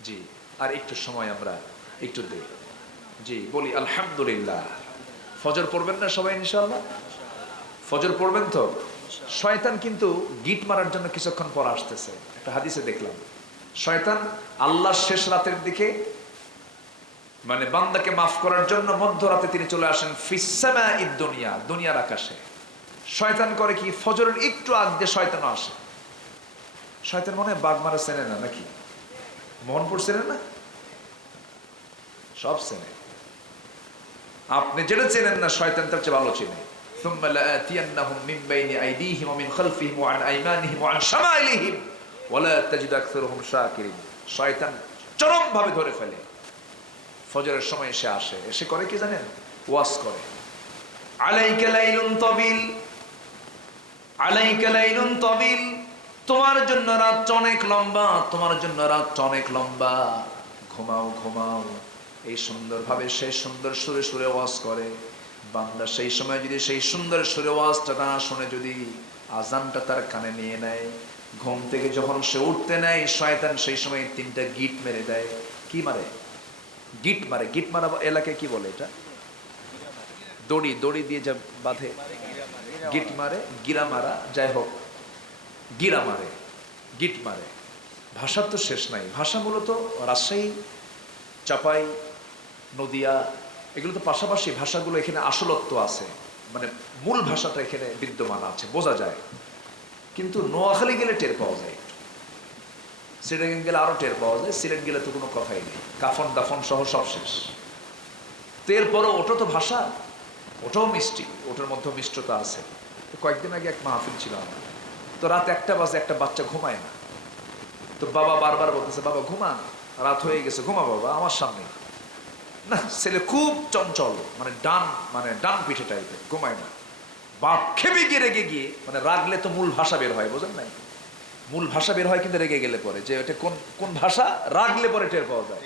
জি, আর একটু সময় আমরা একটু দেই, জি, বলি আলহামদুলিল্লাহ। ফজর পড়বেন না সবাই ইনশাআল্লাহ? ফজর পড়বেন তো? শয়তান কিন্তু গিট মারার জন্য কিছুক্ষণ পর আসতেছে, একটা হাদিসে দেখলাম, শয়তান আল্লাহর শেষ রাতের দিকে, মানে বান্দাকে মাফ করার জন্য মধ্যরাতে তিনি চলে আসেন ফিস সামাঈদ দুনিয়া, দুনিয়ার আকাশে। শয়তান করে কি, ফজরের একটু আগ দিয়ে শয়তান আসে। শয়তান মনে হয় বাঘ মারা চেনে না নাকি, মোহনপুর চেনে না, সব চেনে। আপনি যেটা চেনেন না শয়তান তার চেয়ে ভালো চেনে। ثم لآتينهم من بين أيديهم ومن خلفهم وعن أيمانهم وعن شمائلهم ولا تجد أكثرهم شاكرين। শয়তান চরম ভাবে ধরে ফেলে। ফজরের সময় এসে আসে, এসে করে কি জানেন, ওয়াজ করে, আলাইকা লাইলুন তাবিল, আলাইকা লাইলুন তাবিল, তোমার জন্য রাত অনেক লম্বা, তোমার জন্য রাত অনেক লম্বা, ঘুমাও ঘুমাও। এই সুন্দর ভাবে সেই সুন্দর সুরে সুরে ওয়াজ করে। বান্দা সেই সময় যদি সেই সুন্দর সুরে ওয়াজটা না শুনে যদি আজানটা তার কানে নিয়ে নেয়, ঘুম থেকে যখন সে উঠতে নেয়, শয়তান সেই সময় 3টা গিট মেরে দেয়। কি মারে? গিট মারে। গিট মারা এলাকায় কি বলে এটা? দড়ি, দড়ি দিয়ে যা বাঁধে, গিট মারে, গিরা মারা, যাই হোক গিরা মারে, গিট মারে। ভাষার তো শেষ নাই। ভাষা মূলত রাজশাহী, চাপাই, নদিয়া, এগুলো তো পাশাপাশি ভাষাগুলো, এখানে আসলত্ব আছে, মানে মূল ভাষাটা এখানে বিদ্যমান আছে, বোঝা যায়। কিন্তু নোয়াখালী গেলে টের পাওয়া যায়, সিলেট গেলে আরো টের পাওয়া যায়। সিলেট গেলে তো কোনো কথাই নেই, কাফন দাফন সহ সব শেষ। তো এরপরও ওটা তো ভাষা, ওটাও মিষ্টি, ওটার মধ্যে মিষ্টতা আছে। তো কয়েকদিন আগে এক মাহফিল ছিল আমার, তো রাত 1টা বাজে, একটা বাচ্চা ঘুমায় না। তো বাবা বারবার বলতেছে, বাবা ঘুমান, রাত হয়ে গেছে, ঘুমা বাবা আমার সামনে। না, ছেলে খুব চঞ্চল, মানে ডান পিঠে টাইপের, ঘুমায় না। বাপ খেপে গিয়ে রেগে গিয়ে, মানে রাগলে তো মূল ভাষা বের হয়, বোঝেন নাই? মূল ভাষা বের হয় কিন্তু রেগে গেলে পরে, যে এটা কোন ভাষা, রাগলে পরে টের পাওয়া যায়।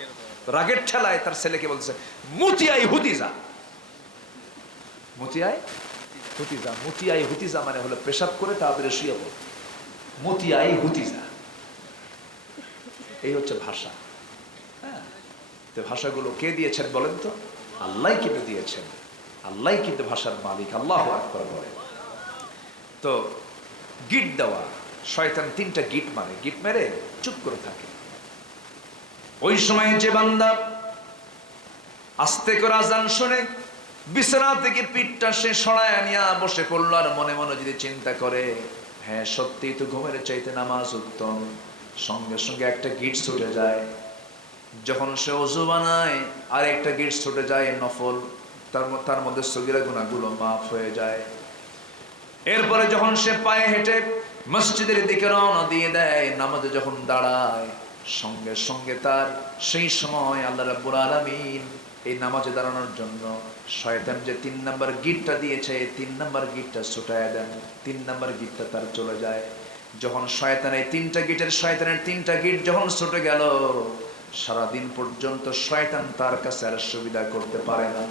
রাগের ঠেলায় তার ছেলেকে বলছে, মুতিয়াই হুতিজা। মুতিয়াই হুতিজা, মুতিয়াই হুতিজা মানে হলো পেশাব করে তাড়াতাড়ি শুয়ে পড়, মুতিয়াই হুতিজা। এই হচ্ছে ভাষা। হ্যাঁ, তো ভাষাগুলো কে দিয়েছেন বলেন তো? আল্লাহ কিন্তু দিয়েছেন। আল্লাহ কিন্তু ভাষার মালিক। আল্লাহু আকবার বলেন। তো গিট দেওয়া, শয়তান 3টা গিট মারে, গিট মেরে চুপ করে থাকে। ওই সময় যে বান্দা আস্তে করে আজান শুনে বিছানা থেকে পিঠটা সে সরায় নিয়ে বসে পড়লো, আর মনে মনে যদি চিন্তা করে, হ্যাঁ সত্যি তো ঘুমের চাইতে নামাজ উত্তম, সঙ্গে সঙ্গে একটা গিট ছুটে যায়। যখন সে ওযু বানায় আর একটা গিট ছুটে যায় নফল, তার মধ্যে সগীরা গুনাহগুলো মাফ হয়ে যায়। এরপরে যখন সে পায়ে হেঁটে মসজিদের দিকে রওনা দিয়ে দেয়, নামাজে যখন দাঁড়ায়, সঙ্গে সঙ্গে তার সেই সময় আল্লাহ রাব্বুল আলামিন এই নামাজে দাঁড়ানোর জন্য শয়তান যে 3 নাম্বার গিটটা দিয়েছে, 3 নাম্বার গিটটা ছুটায় দেন, 3 নাম্বার গিটটা তার চলে যায়। যখন শয়তানের 3টা গিট যখন ছুটে গেল, সারাদিন পর্যন্ত শয়তান তার কাছে আর সুবিধা করতে পারে না।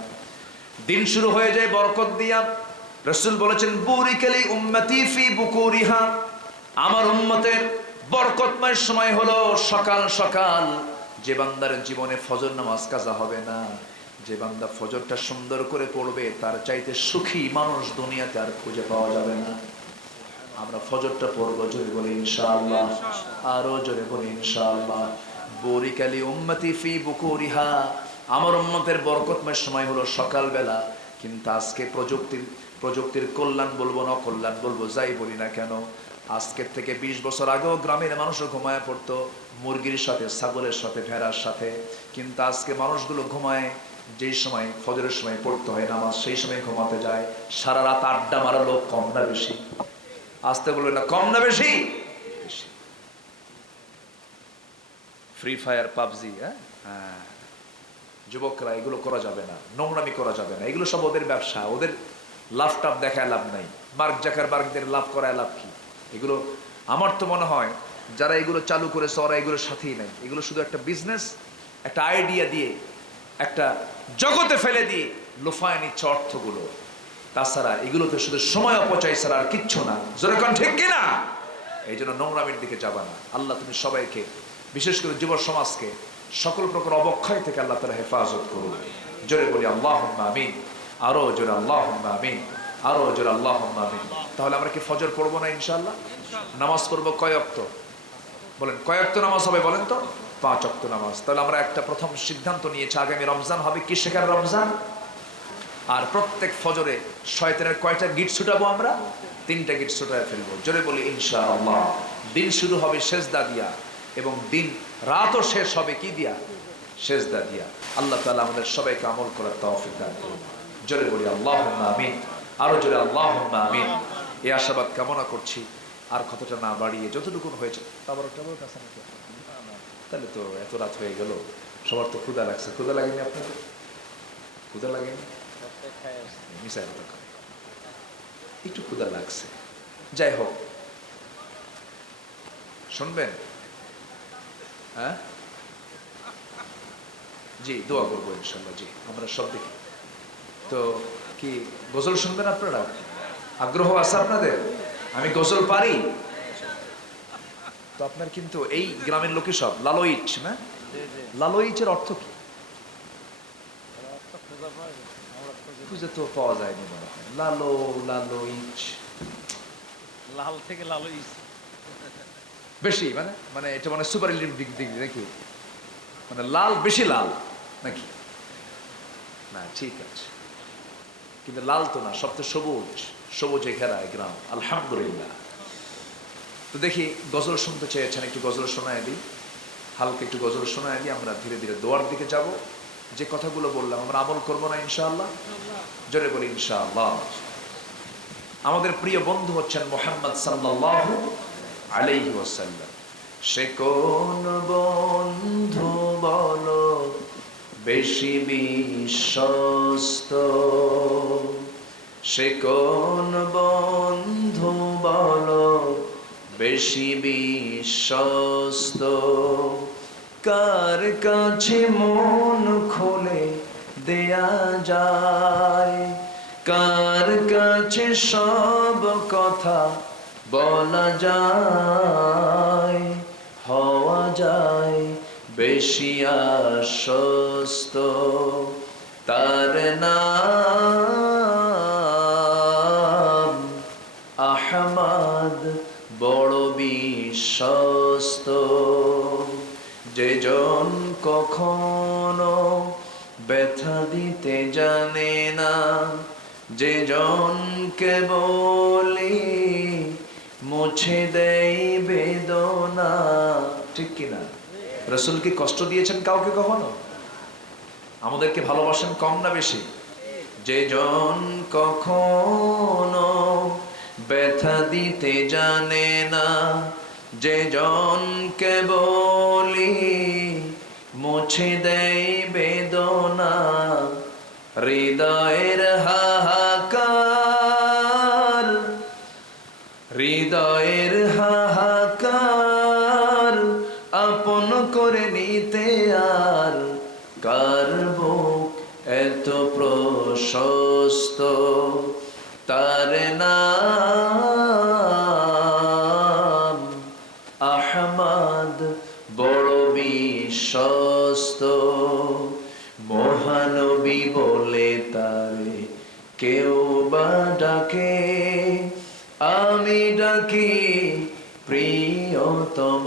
দিন শুরু হয়ে যায় বরকত দিয়া। রাসূল বলেছেন, বুরিকালি উম্মতি ফি বুকুরিহা, আমার উম্মতের বরকতময় সময় হলো সকাল সকাল। যে বান্দার জীবনে ফজর নামাজ কাজা হবে না, যে বান্দা ফজরটা সুন্দর করে পড়বে, তার চাইতে সুখী মানুষ দুনিয়াতে আর খুঁজে পাওয়া যাবে না। আমরা ফজরটা পড়বো, জোরে বলি ইনশাআল্লাহ, আরো জোরে বলি ইনশাআল্লাহ। বুরিকালি উম্মতি ফি বুকুরিহা, আমার উম্মতের বরকতময় সময় হলো সকালবেলা। কিন্তু আজকে প্রযুক্তির কল্যাণ বলবো না কল্যাণ বলবো, যাই বলি না কেন, আজকের থেকে 20 বছর আগেও গ্রামের মানুষও ঘুমায় পড়তো মুরগির সাথে, ছাগলের সাথে, ভেড়ার সাথে। কিন্তু আজকে মানুষগুলো ঘুমায় যেই সময় ফজরের সময় পড়তে হয় নামাজ, সেই সময় ঘুমাতে যায়। সারা রাত আড্ডা মারা লোক কম না বেশি? আসতে বলবে না, কম না বেশি? ফ্রি ফায়ার, পাবজি, হ্যাঁ, যুবকরা এগুলো করা যাবে না, নোংরামি করা যাবে না, এগুলো সব ওদের ব্যবসা, ওদের লাভ টাভ দেখায় লাভ নাই। মার্ক জাকারবার্গদের লাভ করায় লাভ কি? এগুলো আমার তো মনে হয় যারা এগুলো চালু করেছে ওরা এগুলোর সাথেই নাই। এগুলো শুধু একটা বিজনেস, একটা আইডিয়া দিয়ে, একটা জগতে ফেলে দিয়ে লোফায় নিচ্ছে অর্থগুলো। তাছাড়া এগুলোতে শুধু সময় অপচয় ছাড়া আর কিচ্ছু না। যেরকম ঠিক কিনা? এই জন্য নোংরামির দিকে যাবা না। আল্লাহ তুমি সবাইকে, বিশেষ করে যুব সমাজকে সকল প্রকার অবক্ষয় থেকে আল্লাহ তাআলা হেফাজত করুন। জোরে বলি আল্লাহুম্মা আমিন, আরো জোরে আল্লাহুম্মা আমিন, আরো জোরে আল্লাহুম্মা আমিন। তাহলে আমরা কি ফজর পড়বো না ইনশাআল্লাহ? নামাজ পড়বো কয় ওয়াক্ত? বলেন কয় ওয়াক্ত নামাজ হবে বলেন তো? 5 ওয়াক্ত নামাজ। তাহলে আমরা একটা প্রথম সিদ্ধান্ত নিয়েছি, আগামী রমজান হবে কি শেখার রমজান? আর প্রত্যেক ফজরে শয়তানের কয়টা গিট ছুটাবো আমরা? 3টা গিট ছুটায় ফেলবো। জোরে বলি ইনশাআল্লাহ। দিন শুরু হবে সেজদা দিয়া, এবং দিন রাতও শেষ হবে কি দিয়া? সেজদা দিয়া। আল্লাহ তাআলা আমাদের সবাইকে আমল করার তৌফিক দান করুন। জোরে বলি আল্লাহুম্মা আমিন। আরো জোরে আল্লাহুম্মা আমিন। এই আশাবাদ কামনা করছি। আর কতটা না বাড়িয়ে যতটুকু হয়েছে, তাহলে তো এত রাত হয়ে গেল, সবার তো ক্ষুধা লাগছে। ক্ষুধা লাগেনি আপনাদের? ক্ষুধা লাগেনি? মিশাই কথা কয়। একটু ক্ষুধা লাগছে। যাই হোক, শুনবেন? হ্যাঁ জি, দোয়া করবো ইনশাল্লাহ। জি, আমরা সব দেখি তো। কি গজল শুনবেন আপনারা? আগ্রহ আছে আপনাদের? আমি গজল পারি তো। আপনার কিন্তু এই গ্রামের লোকে সব লালইচ না? লালইচের অর্থ কি? খুঁজে তো পাওয়া যায়নি মনে হয়। লালইচ, লাল থেকে লালইচ বেশি মানে মানে এটা মানে সুপারলেটিভ দিক নাকি? মানে লাল, বেশি লাল নাকি? না, ঠিক আছে, কিন্তু লাল তো না, সব তো সবুজ। সবুজে ঘেরা গ্রাম, আলহামদুলিল্লাহ। তো দেখি, গজল শুনতে চেয়েছেন, একটু গজল শোনায় দিই। হালকা একটু গজল শোনায় দিই। আমরা ধীরে ধীরে দোয়ার দিকে যাব। যে কথাগুলো বললাম আমরা আমল করবো না ইনশাআল্লাহ? জোরে বলি ইনশাআল্লাহ। আমাদের প্রিয় বন্ধু হচ্ছেন মুহাম্মদ সাল্লাল্লাহু আলাইহি ওয়াসাল্লাম। সে কোন বন্ধু বলো বেশি বিশ্বস্ত? সে কোন বন্ধু বলো বেশি বিশ্বস্ত? কার কাছে মন খুলে দেয়া যায়, কার কাছে সব কথা বলা যায়, হওয়া যায় বেশি আশ্বস্ত? তার নাম আহমদ, বড় বিশ্বস্ত। যে জন কখনো ব্যথা দিতে জানে না, যে জনকে বলি মুছে দেয় বেদনা। ঠিক কিনা? রাসূল কি কষ্ট দিয়েছেন কাউকে কখনো? আমাদেরকে ভালোবাসেন কম না বেশি? যে জন কখনো ব্যথা দিতে জানে না, যে জনকে বলি মুছে দেয় বেদনা। হৃদয়ের হাহাকার, হৃদয়ের হাহাকার আপন করে নিতে আর কার বুক এত প্রশস্ত? তার নাম আহমদ, বড় বিশ্বস্ত। মহানবী বলে তারে কেউ বা ডাকে, আমি ডাকি প্রিয়তম।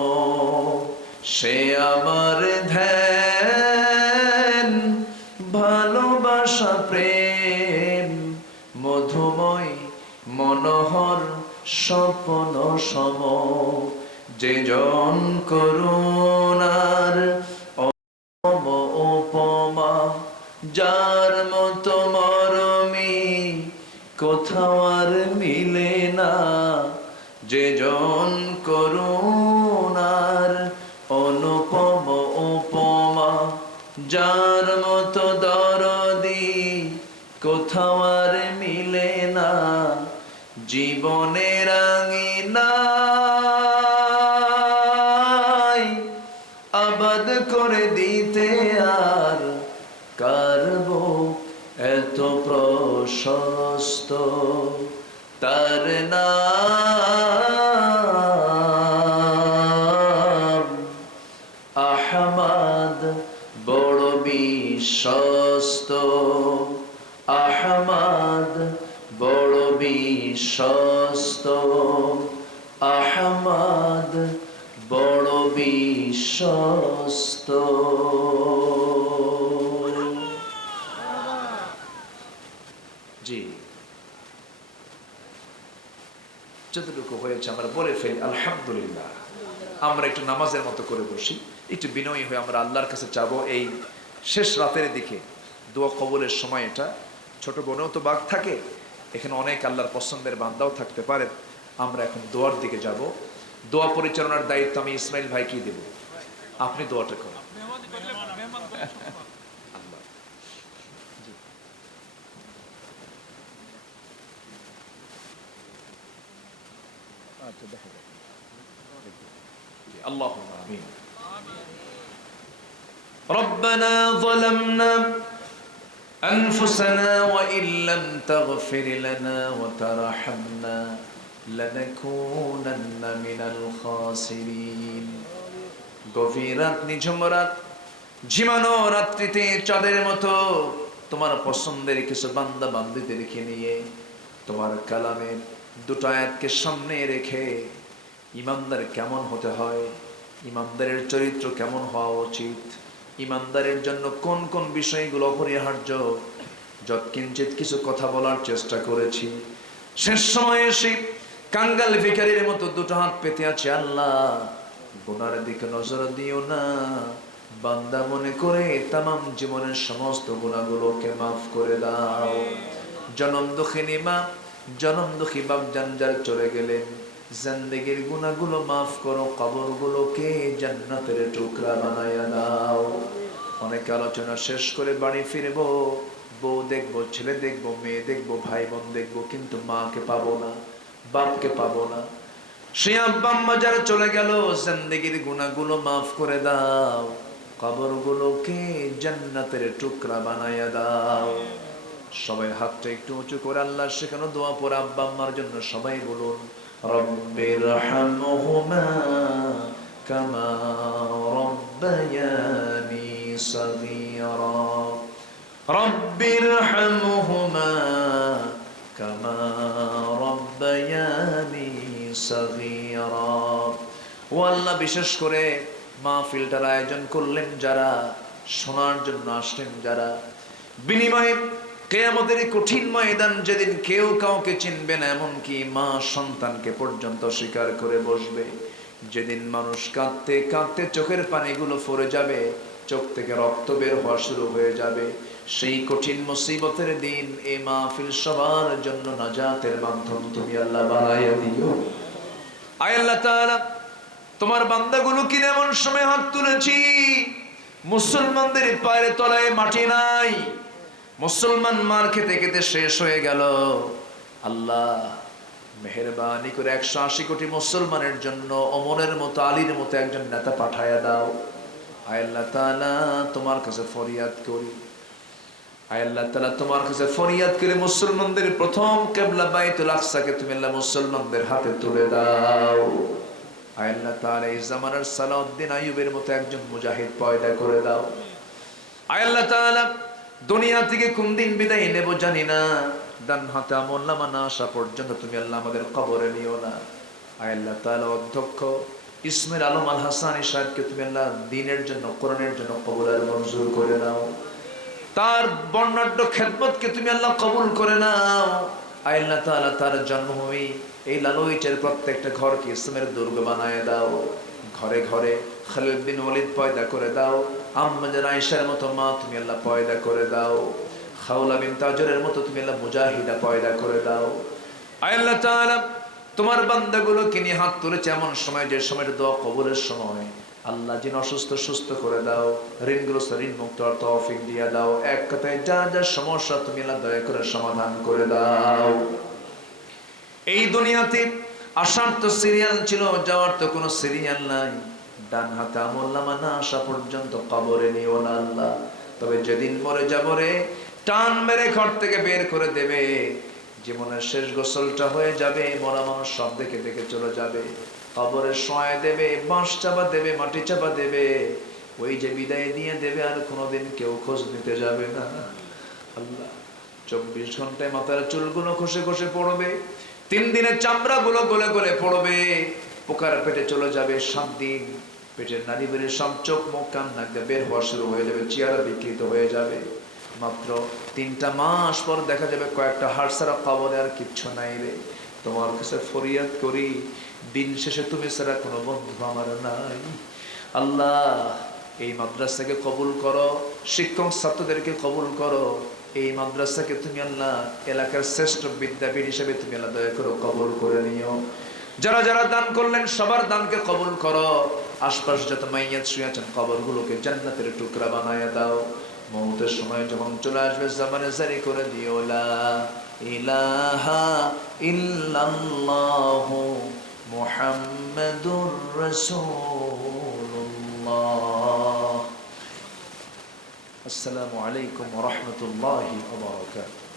সে আমার ধ্যান, ভালোবাসা, প্রেম, মধুময় মনোহর স্বপ্ন সম। যে জন করুণার উপমা, যার মতো মরমি কোথাও আর মিলে না। যে জন করুণার অনুপম উপমা, যার মতো দরদি কোথাও আর মিলে না। জীবনের আঙিনায় আবাদ করে দিতে আর কার বুক এত প্রশস্ত? তার নাম আহমদ, বড় বিশ্বস্ত। আহমদ, বড় বিশ্বস্ত। আহমদ, বড় বিশ্বস্ত। যতটুকু হয়েছে আমরা বলে ফেলি আলহামদুলিল্লাহ। আমরা একটু নামাজের মতো করে বসি, একটু বিনয়ী হয়ে আমরা আল্লাহর কাছে চাবো। এই শেষ রাতের দিকে দোয়া কবুলের সময় এটা, ছোট বোনেও তো বাঘ থাকে, এখানে অনেক আল্লাহর পছন্দের বান্দাও থাকতে পারেন। আমরা এখন দোয়ার দিকে যাব। দোয়া পরিচালনার দায়িত্ব আমি ইসমাইল ভাইকে দেব, আপনি দোয়াটা করুন। اللهم آمين. ربنا ظلمنا أنفسنا وإن لم تغفر لنا وترحمنا لنكونن من الخاسرين. গভীর রাত, নিঝুম রাত, ঝিমানো রাত্রিতে চাঁদের মতো তোমার পছন্দের কিছু বান্দা বান্দীদেরকে নিয়ে তোমার কালামের দুটো আয়াতকে সামনে রেখে ইমানদার কেমন হতে হয়, ইমানদারের চরিত্র কেমন হওয়া উচিত, ইমানদারের জন্য কোন কোন বিষয়গুলো অপরিহার্য, যৎকিঞ্চিত কিছু কথা বলার চেষ্টা করেছি। শেষ সময়ে এসে কাঙ্গাল ভিখারির মতো দুটো হাত পেতে আছে। আল্লাহ, গুনার দিকে নজর দিও না, বান্দা মনে করে তামাম জীবনের সমস্ত গুনাহগুলোকে মাফ করে দাও। জনম দুঃখিনী মা, জনম দুঃখী বাপ জানজার চলে গেলেন, জিন্দেগির গুনাহগুলো মাফ করো, কবরগুলোকে জান্নাতের টুকরা বানায়া দাও। অনেক আলোচনা শেষ করে বাড়ি ফিরবো, বউ দেখবো, ছেলে দেখবো, মেয়ে দেখবো, ভাই বোন দেখবো, কিন্তু মাকে পাবো না, বাপকে পাবো না। সে আব্বা আম্মা যারা চলে গেল, জিন্দেগির গুনাহগুলো মাফ করে দাও, কবরগুলোকে জান্নাতের টুকরা বানায়া দাও। সবাই হাতটা একটু উঁচু করে আল্লাহ শেখানো দোয়া পড়ে আব্বা আম্মার জন্য সবাই বলুন, রব্বিরহামহুমা কামা রব্বায়ানি সগীরা, রব্বিরহামহুমা কামা রব্বায়ানি সগীরা। ও আল্লাহ, বিশেষ করে মাহফিলটার আয়োজন করলেন যারা, শোনার জন্য আসলেন যারা, বিনিময়ে কিয়ামতের কঠিন ময়দান যেদিন কেউ কাউকে চিনবে না, এমনকি মা সন্তানকে পর্যন্ত স্বীকার করে বসবে, যেদিন মানুষ কাঁদতে কাঁদতে চোখের পানিগুলো ফরে যাবে, চোখ থেকে রক্ত বের হওয়া শুরু হয়ে যাবে, সেই কঠিন মুসিবতের দিন এই মাহফিল সবার জন্য নাজাতের মাধ্যম তুমি আল্লাহ বানাইয়া দিও। আয় আল্লাহ তাআলা, তোমার বান্দাগুলো কিনে এমন সময় হাত তুলেছি, মুসলমানদের পায়ের তলায় মাটি নাই, মুসলমান মার খেতে খেতে শেষ হয়ে গেল। আল্লাহ, মেহেরবানি করে 180 কোটি মুসলমানের জন্য ওমরের মতো, আলীর মতো একজন নেতা পাঠায়া দাও। আয় আল্লাহ তাআলা, তোমার কাছে ফরিয়াদ করি, আয় আল্লাহ তাআলা, তোমার কাছে ফরিয়াদ করে মুসলমানদের প্রথম কিবলা বাইতুল আকসাকে তুমি আল্লাহ মুসলমানদের হাতে তুলে দাও। আয় আল্লাহ তাআলা, এই জামানার সালাউদ্দিন আইয়ুবের মতো একজন মুজাহিদ পয়দা করে দাও। আয় আল্লাহ তাআলা, দুনিয়া থেকে কোন দিন বিদায় নেব জানি না, ডান হাতে আমলনামা না আসা পর্যন্ত তুমি আল্লাহ আমাদের কবরে নিও না। আয় আল্লাহ তাআলা, অধ্যক্ষ ইসমাইল আলম আল হাসানী সাহেবকে তুমি আল্লাহ দ্বীনের জন্য, কোরআনের জন্য কবুল আর মঞ্জুর করে নাও। তার বর্ণাঢ্য খেদমতকে তুমি আল্লাহ কবুল করে নাও। আয় আল্লাহ তাআলা, তার জন্মভূমি এই লালইটের প্রত্যেকটা ঘরকে ইসলামের দুর্গ বানায় দাও। ঘরে ঘরে খালিদ বিন ওয়ালিদ পয়দা করে দাও। আম্মা জান আয়েশার মতো মা তুমি আল্লাহ পয়দা করে দাও। খাওলা বিন তাজরের মতো তুমি আল্লাহ মুজাহিদা পয়দা করে দাও। আয় আল্লাহ তাআলা, তোমার বান্দাগুলোকে নিয়ে হাত তুলেছে এমন সময়, যে সময়ের দোয়া কবুলের সময়, আল্লাহ যিনি অসুস্থ সুস্থ করে দাও, ঋণগ্রস্ত ঋণ মুক্ত হওয়ার তৌফিক দিয়ে দাও। এক কথায় যা যা সমস্যা তুমি আল্লাহ দয়া করে সমাধান করে দাও। এই দুনিয়াতে আসার তো সিরিয়াল ছিল, যাওয়ার তো কোনো সিরিয়াল নাই। ডান হাতে আমলনামা না আসা পর্যন্ত কবরে নিও না আল্লাহ। তবে যেদিন মরে যাব রে, টান মেরে ঘর থেকে বের করে দেবে, জীবনের শেষ গোসলটা হয়ে যাবে, মরা মানুষ সব দেখে দেখে চলে যাবে, কবরে শোয়া দেবে, বাঁশ চাপা দেবে, মাটি চাপা দেবে, ওই যে বিদায় দিয়ে দেবে, আর কোনোদিন কেউ খোঁজ নিতে যাবে না। আল্লাহ, 24 ঘন্টায় মাথার চুলগুলো খসে খসে পড়বে, 3 দিনের চামড়াগুলো গলে গলে পড়বে, পোকার পেটে চলে যাবে 7 দিন, পেটের নাড়ি বেড়ে সব চোখ মুখ কান নাক দিয়ে বের হওয়া শুরু হয়ে যাবে, চেহারা বিকৃত হয়ে যাবে। মাত্র 3টা মাস পর দেখা যাবে কয়েকটা হাড় ছাড়া কবরে আর কিচ্ছু নাই রে। তোমার কাছে ফরিয়াদ করি, দিন শেষে তুমি ছাড়া কোনো বন্ধু আমার নাই। আল্লাহ এই মাদ্রাসাকে কবুল করো, শিক্ষক ছাত্রদেরকে কবুল করো। এই মাদ্রাসাকে তুমি আল্লাহ এলাকার শ্রেষ্ঠ বিদ্যাপীঠ হিসেবে তুমি আল্লাহ দয়া করো কবুল করে নিও। যারা যারা দান করলেন সবার দানকে কবুল করো। আশপাশ যত মাইয়াত শুয়ে আছেন কবরগুলোকে জান্নাতের টুকরা বানায়া দাও। মৌতের সময় যখন চলে আসবে জামানে জারি করে দিও লা ইলাহা ইল্লাল্লাহু মুহাম্মাদুর রাসূলুল্লাহ। আসসালামু আলাইকুম ওয়া রাহমাতুল্লাহি ওয়া বারাকাতুহু।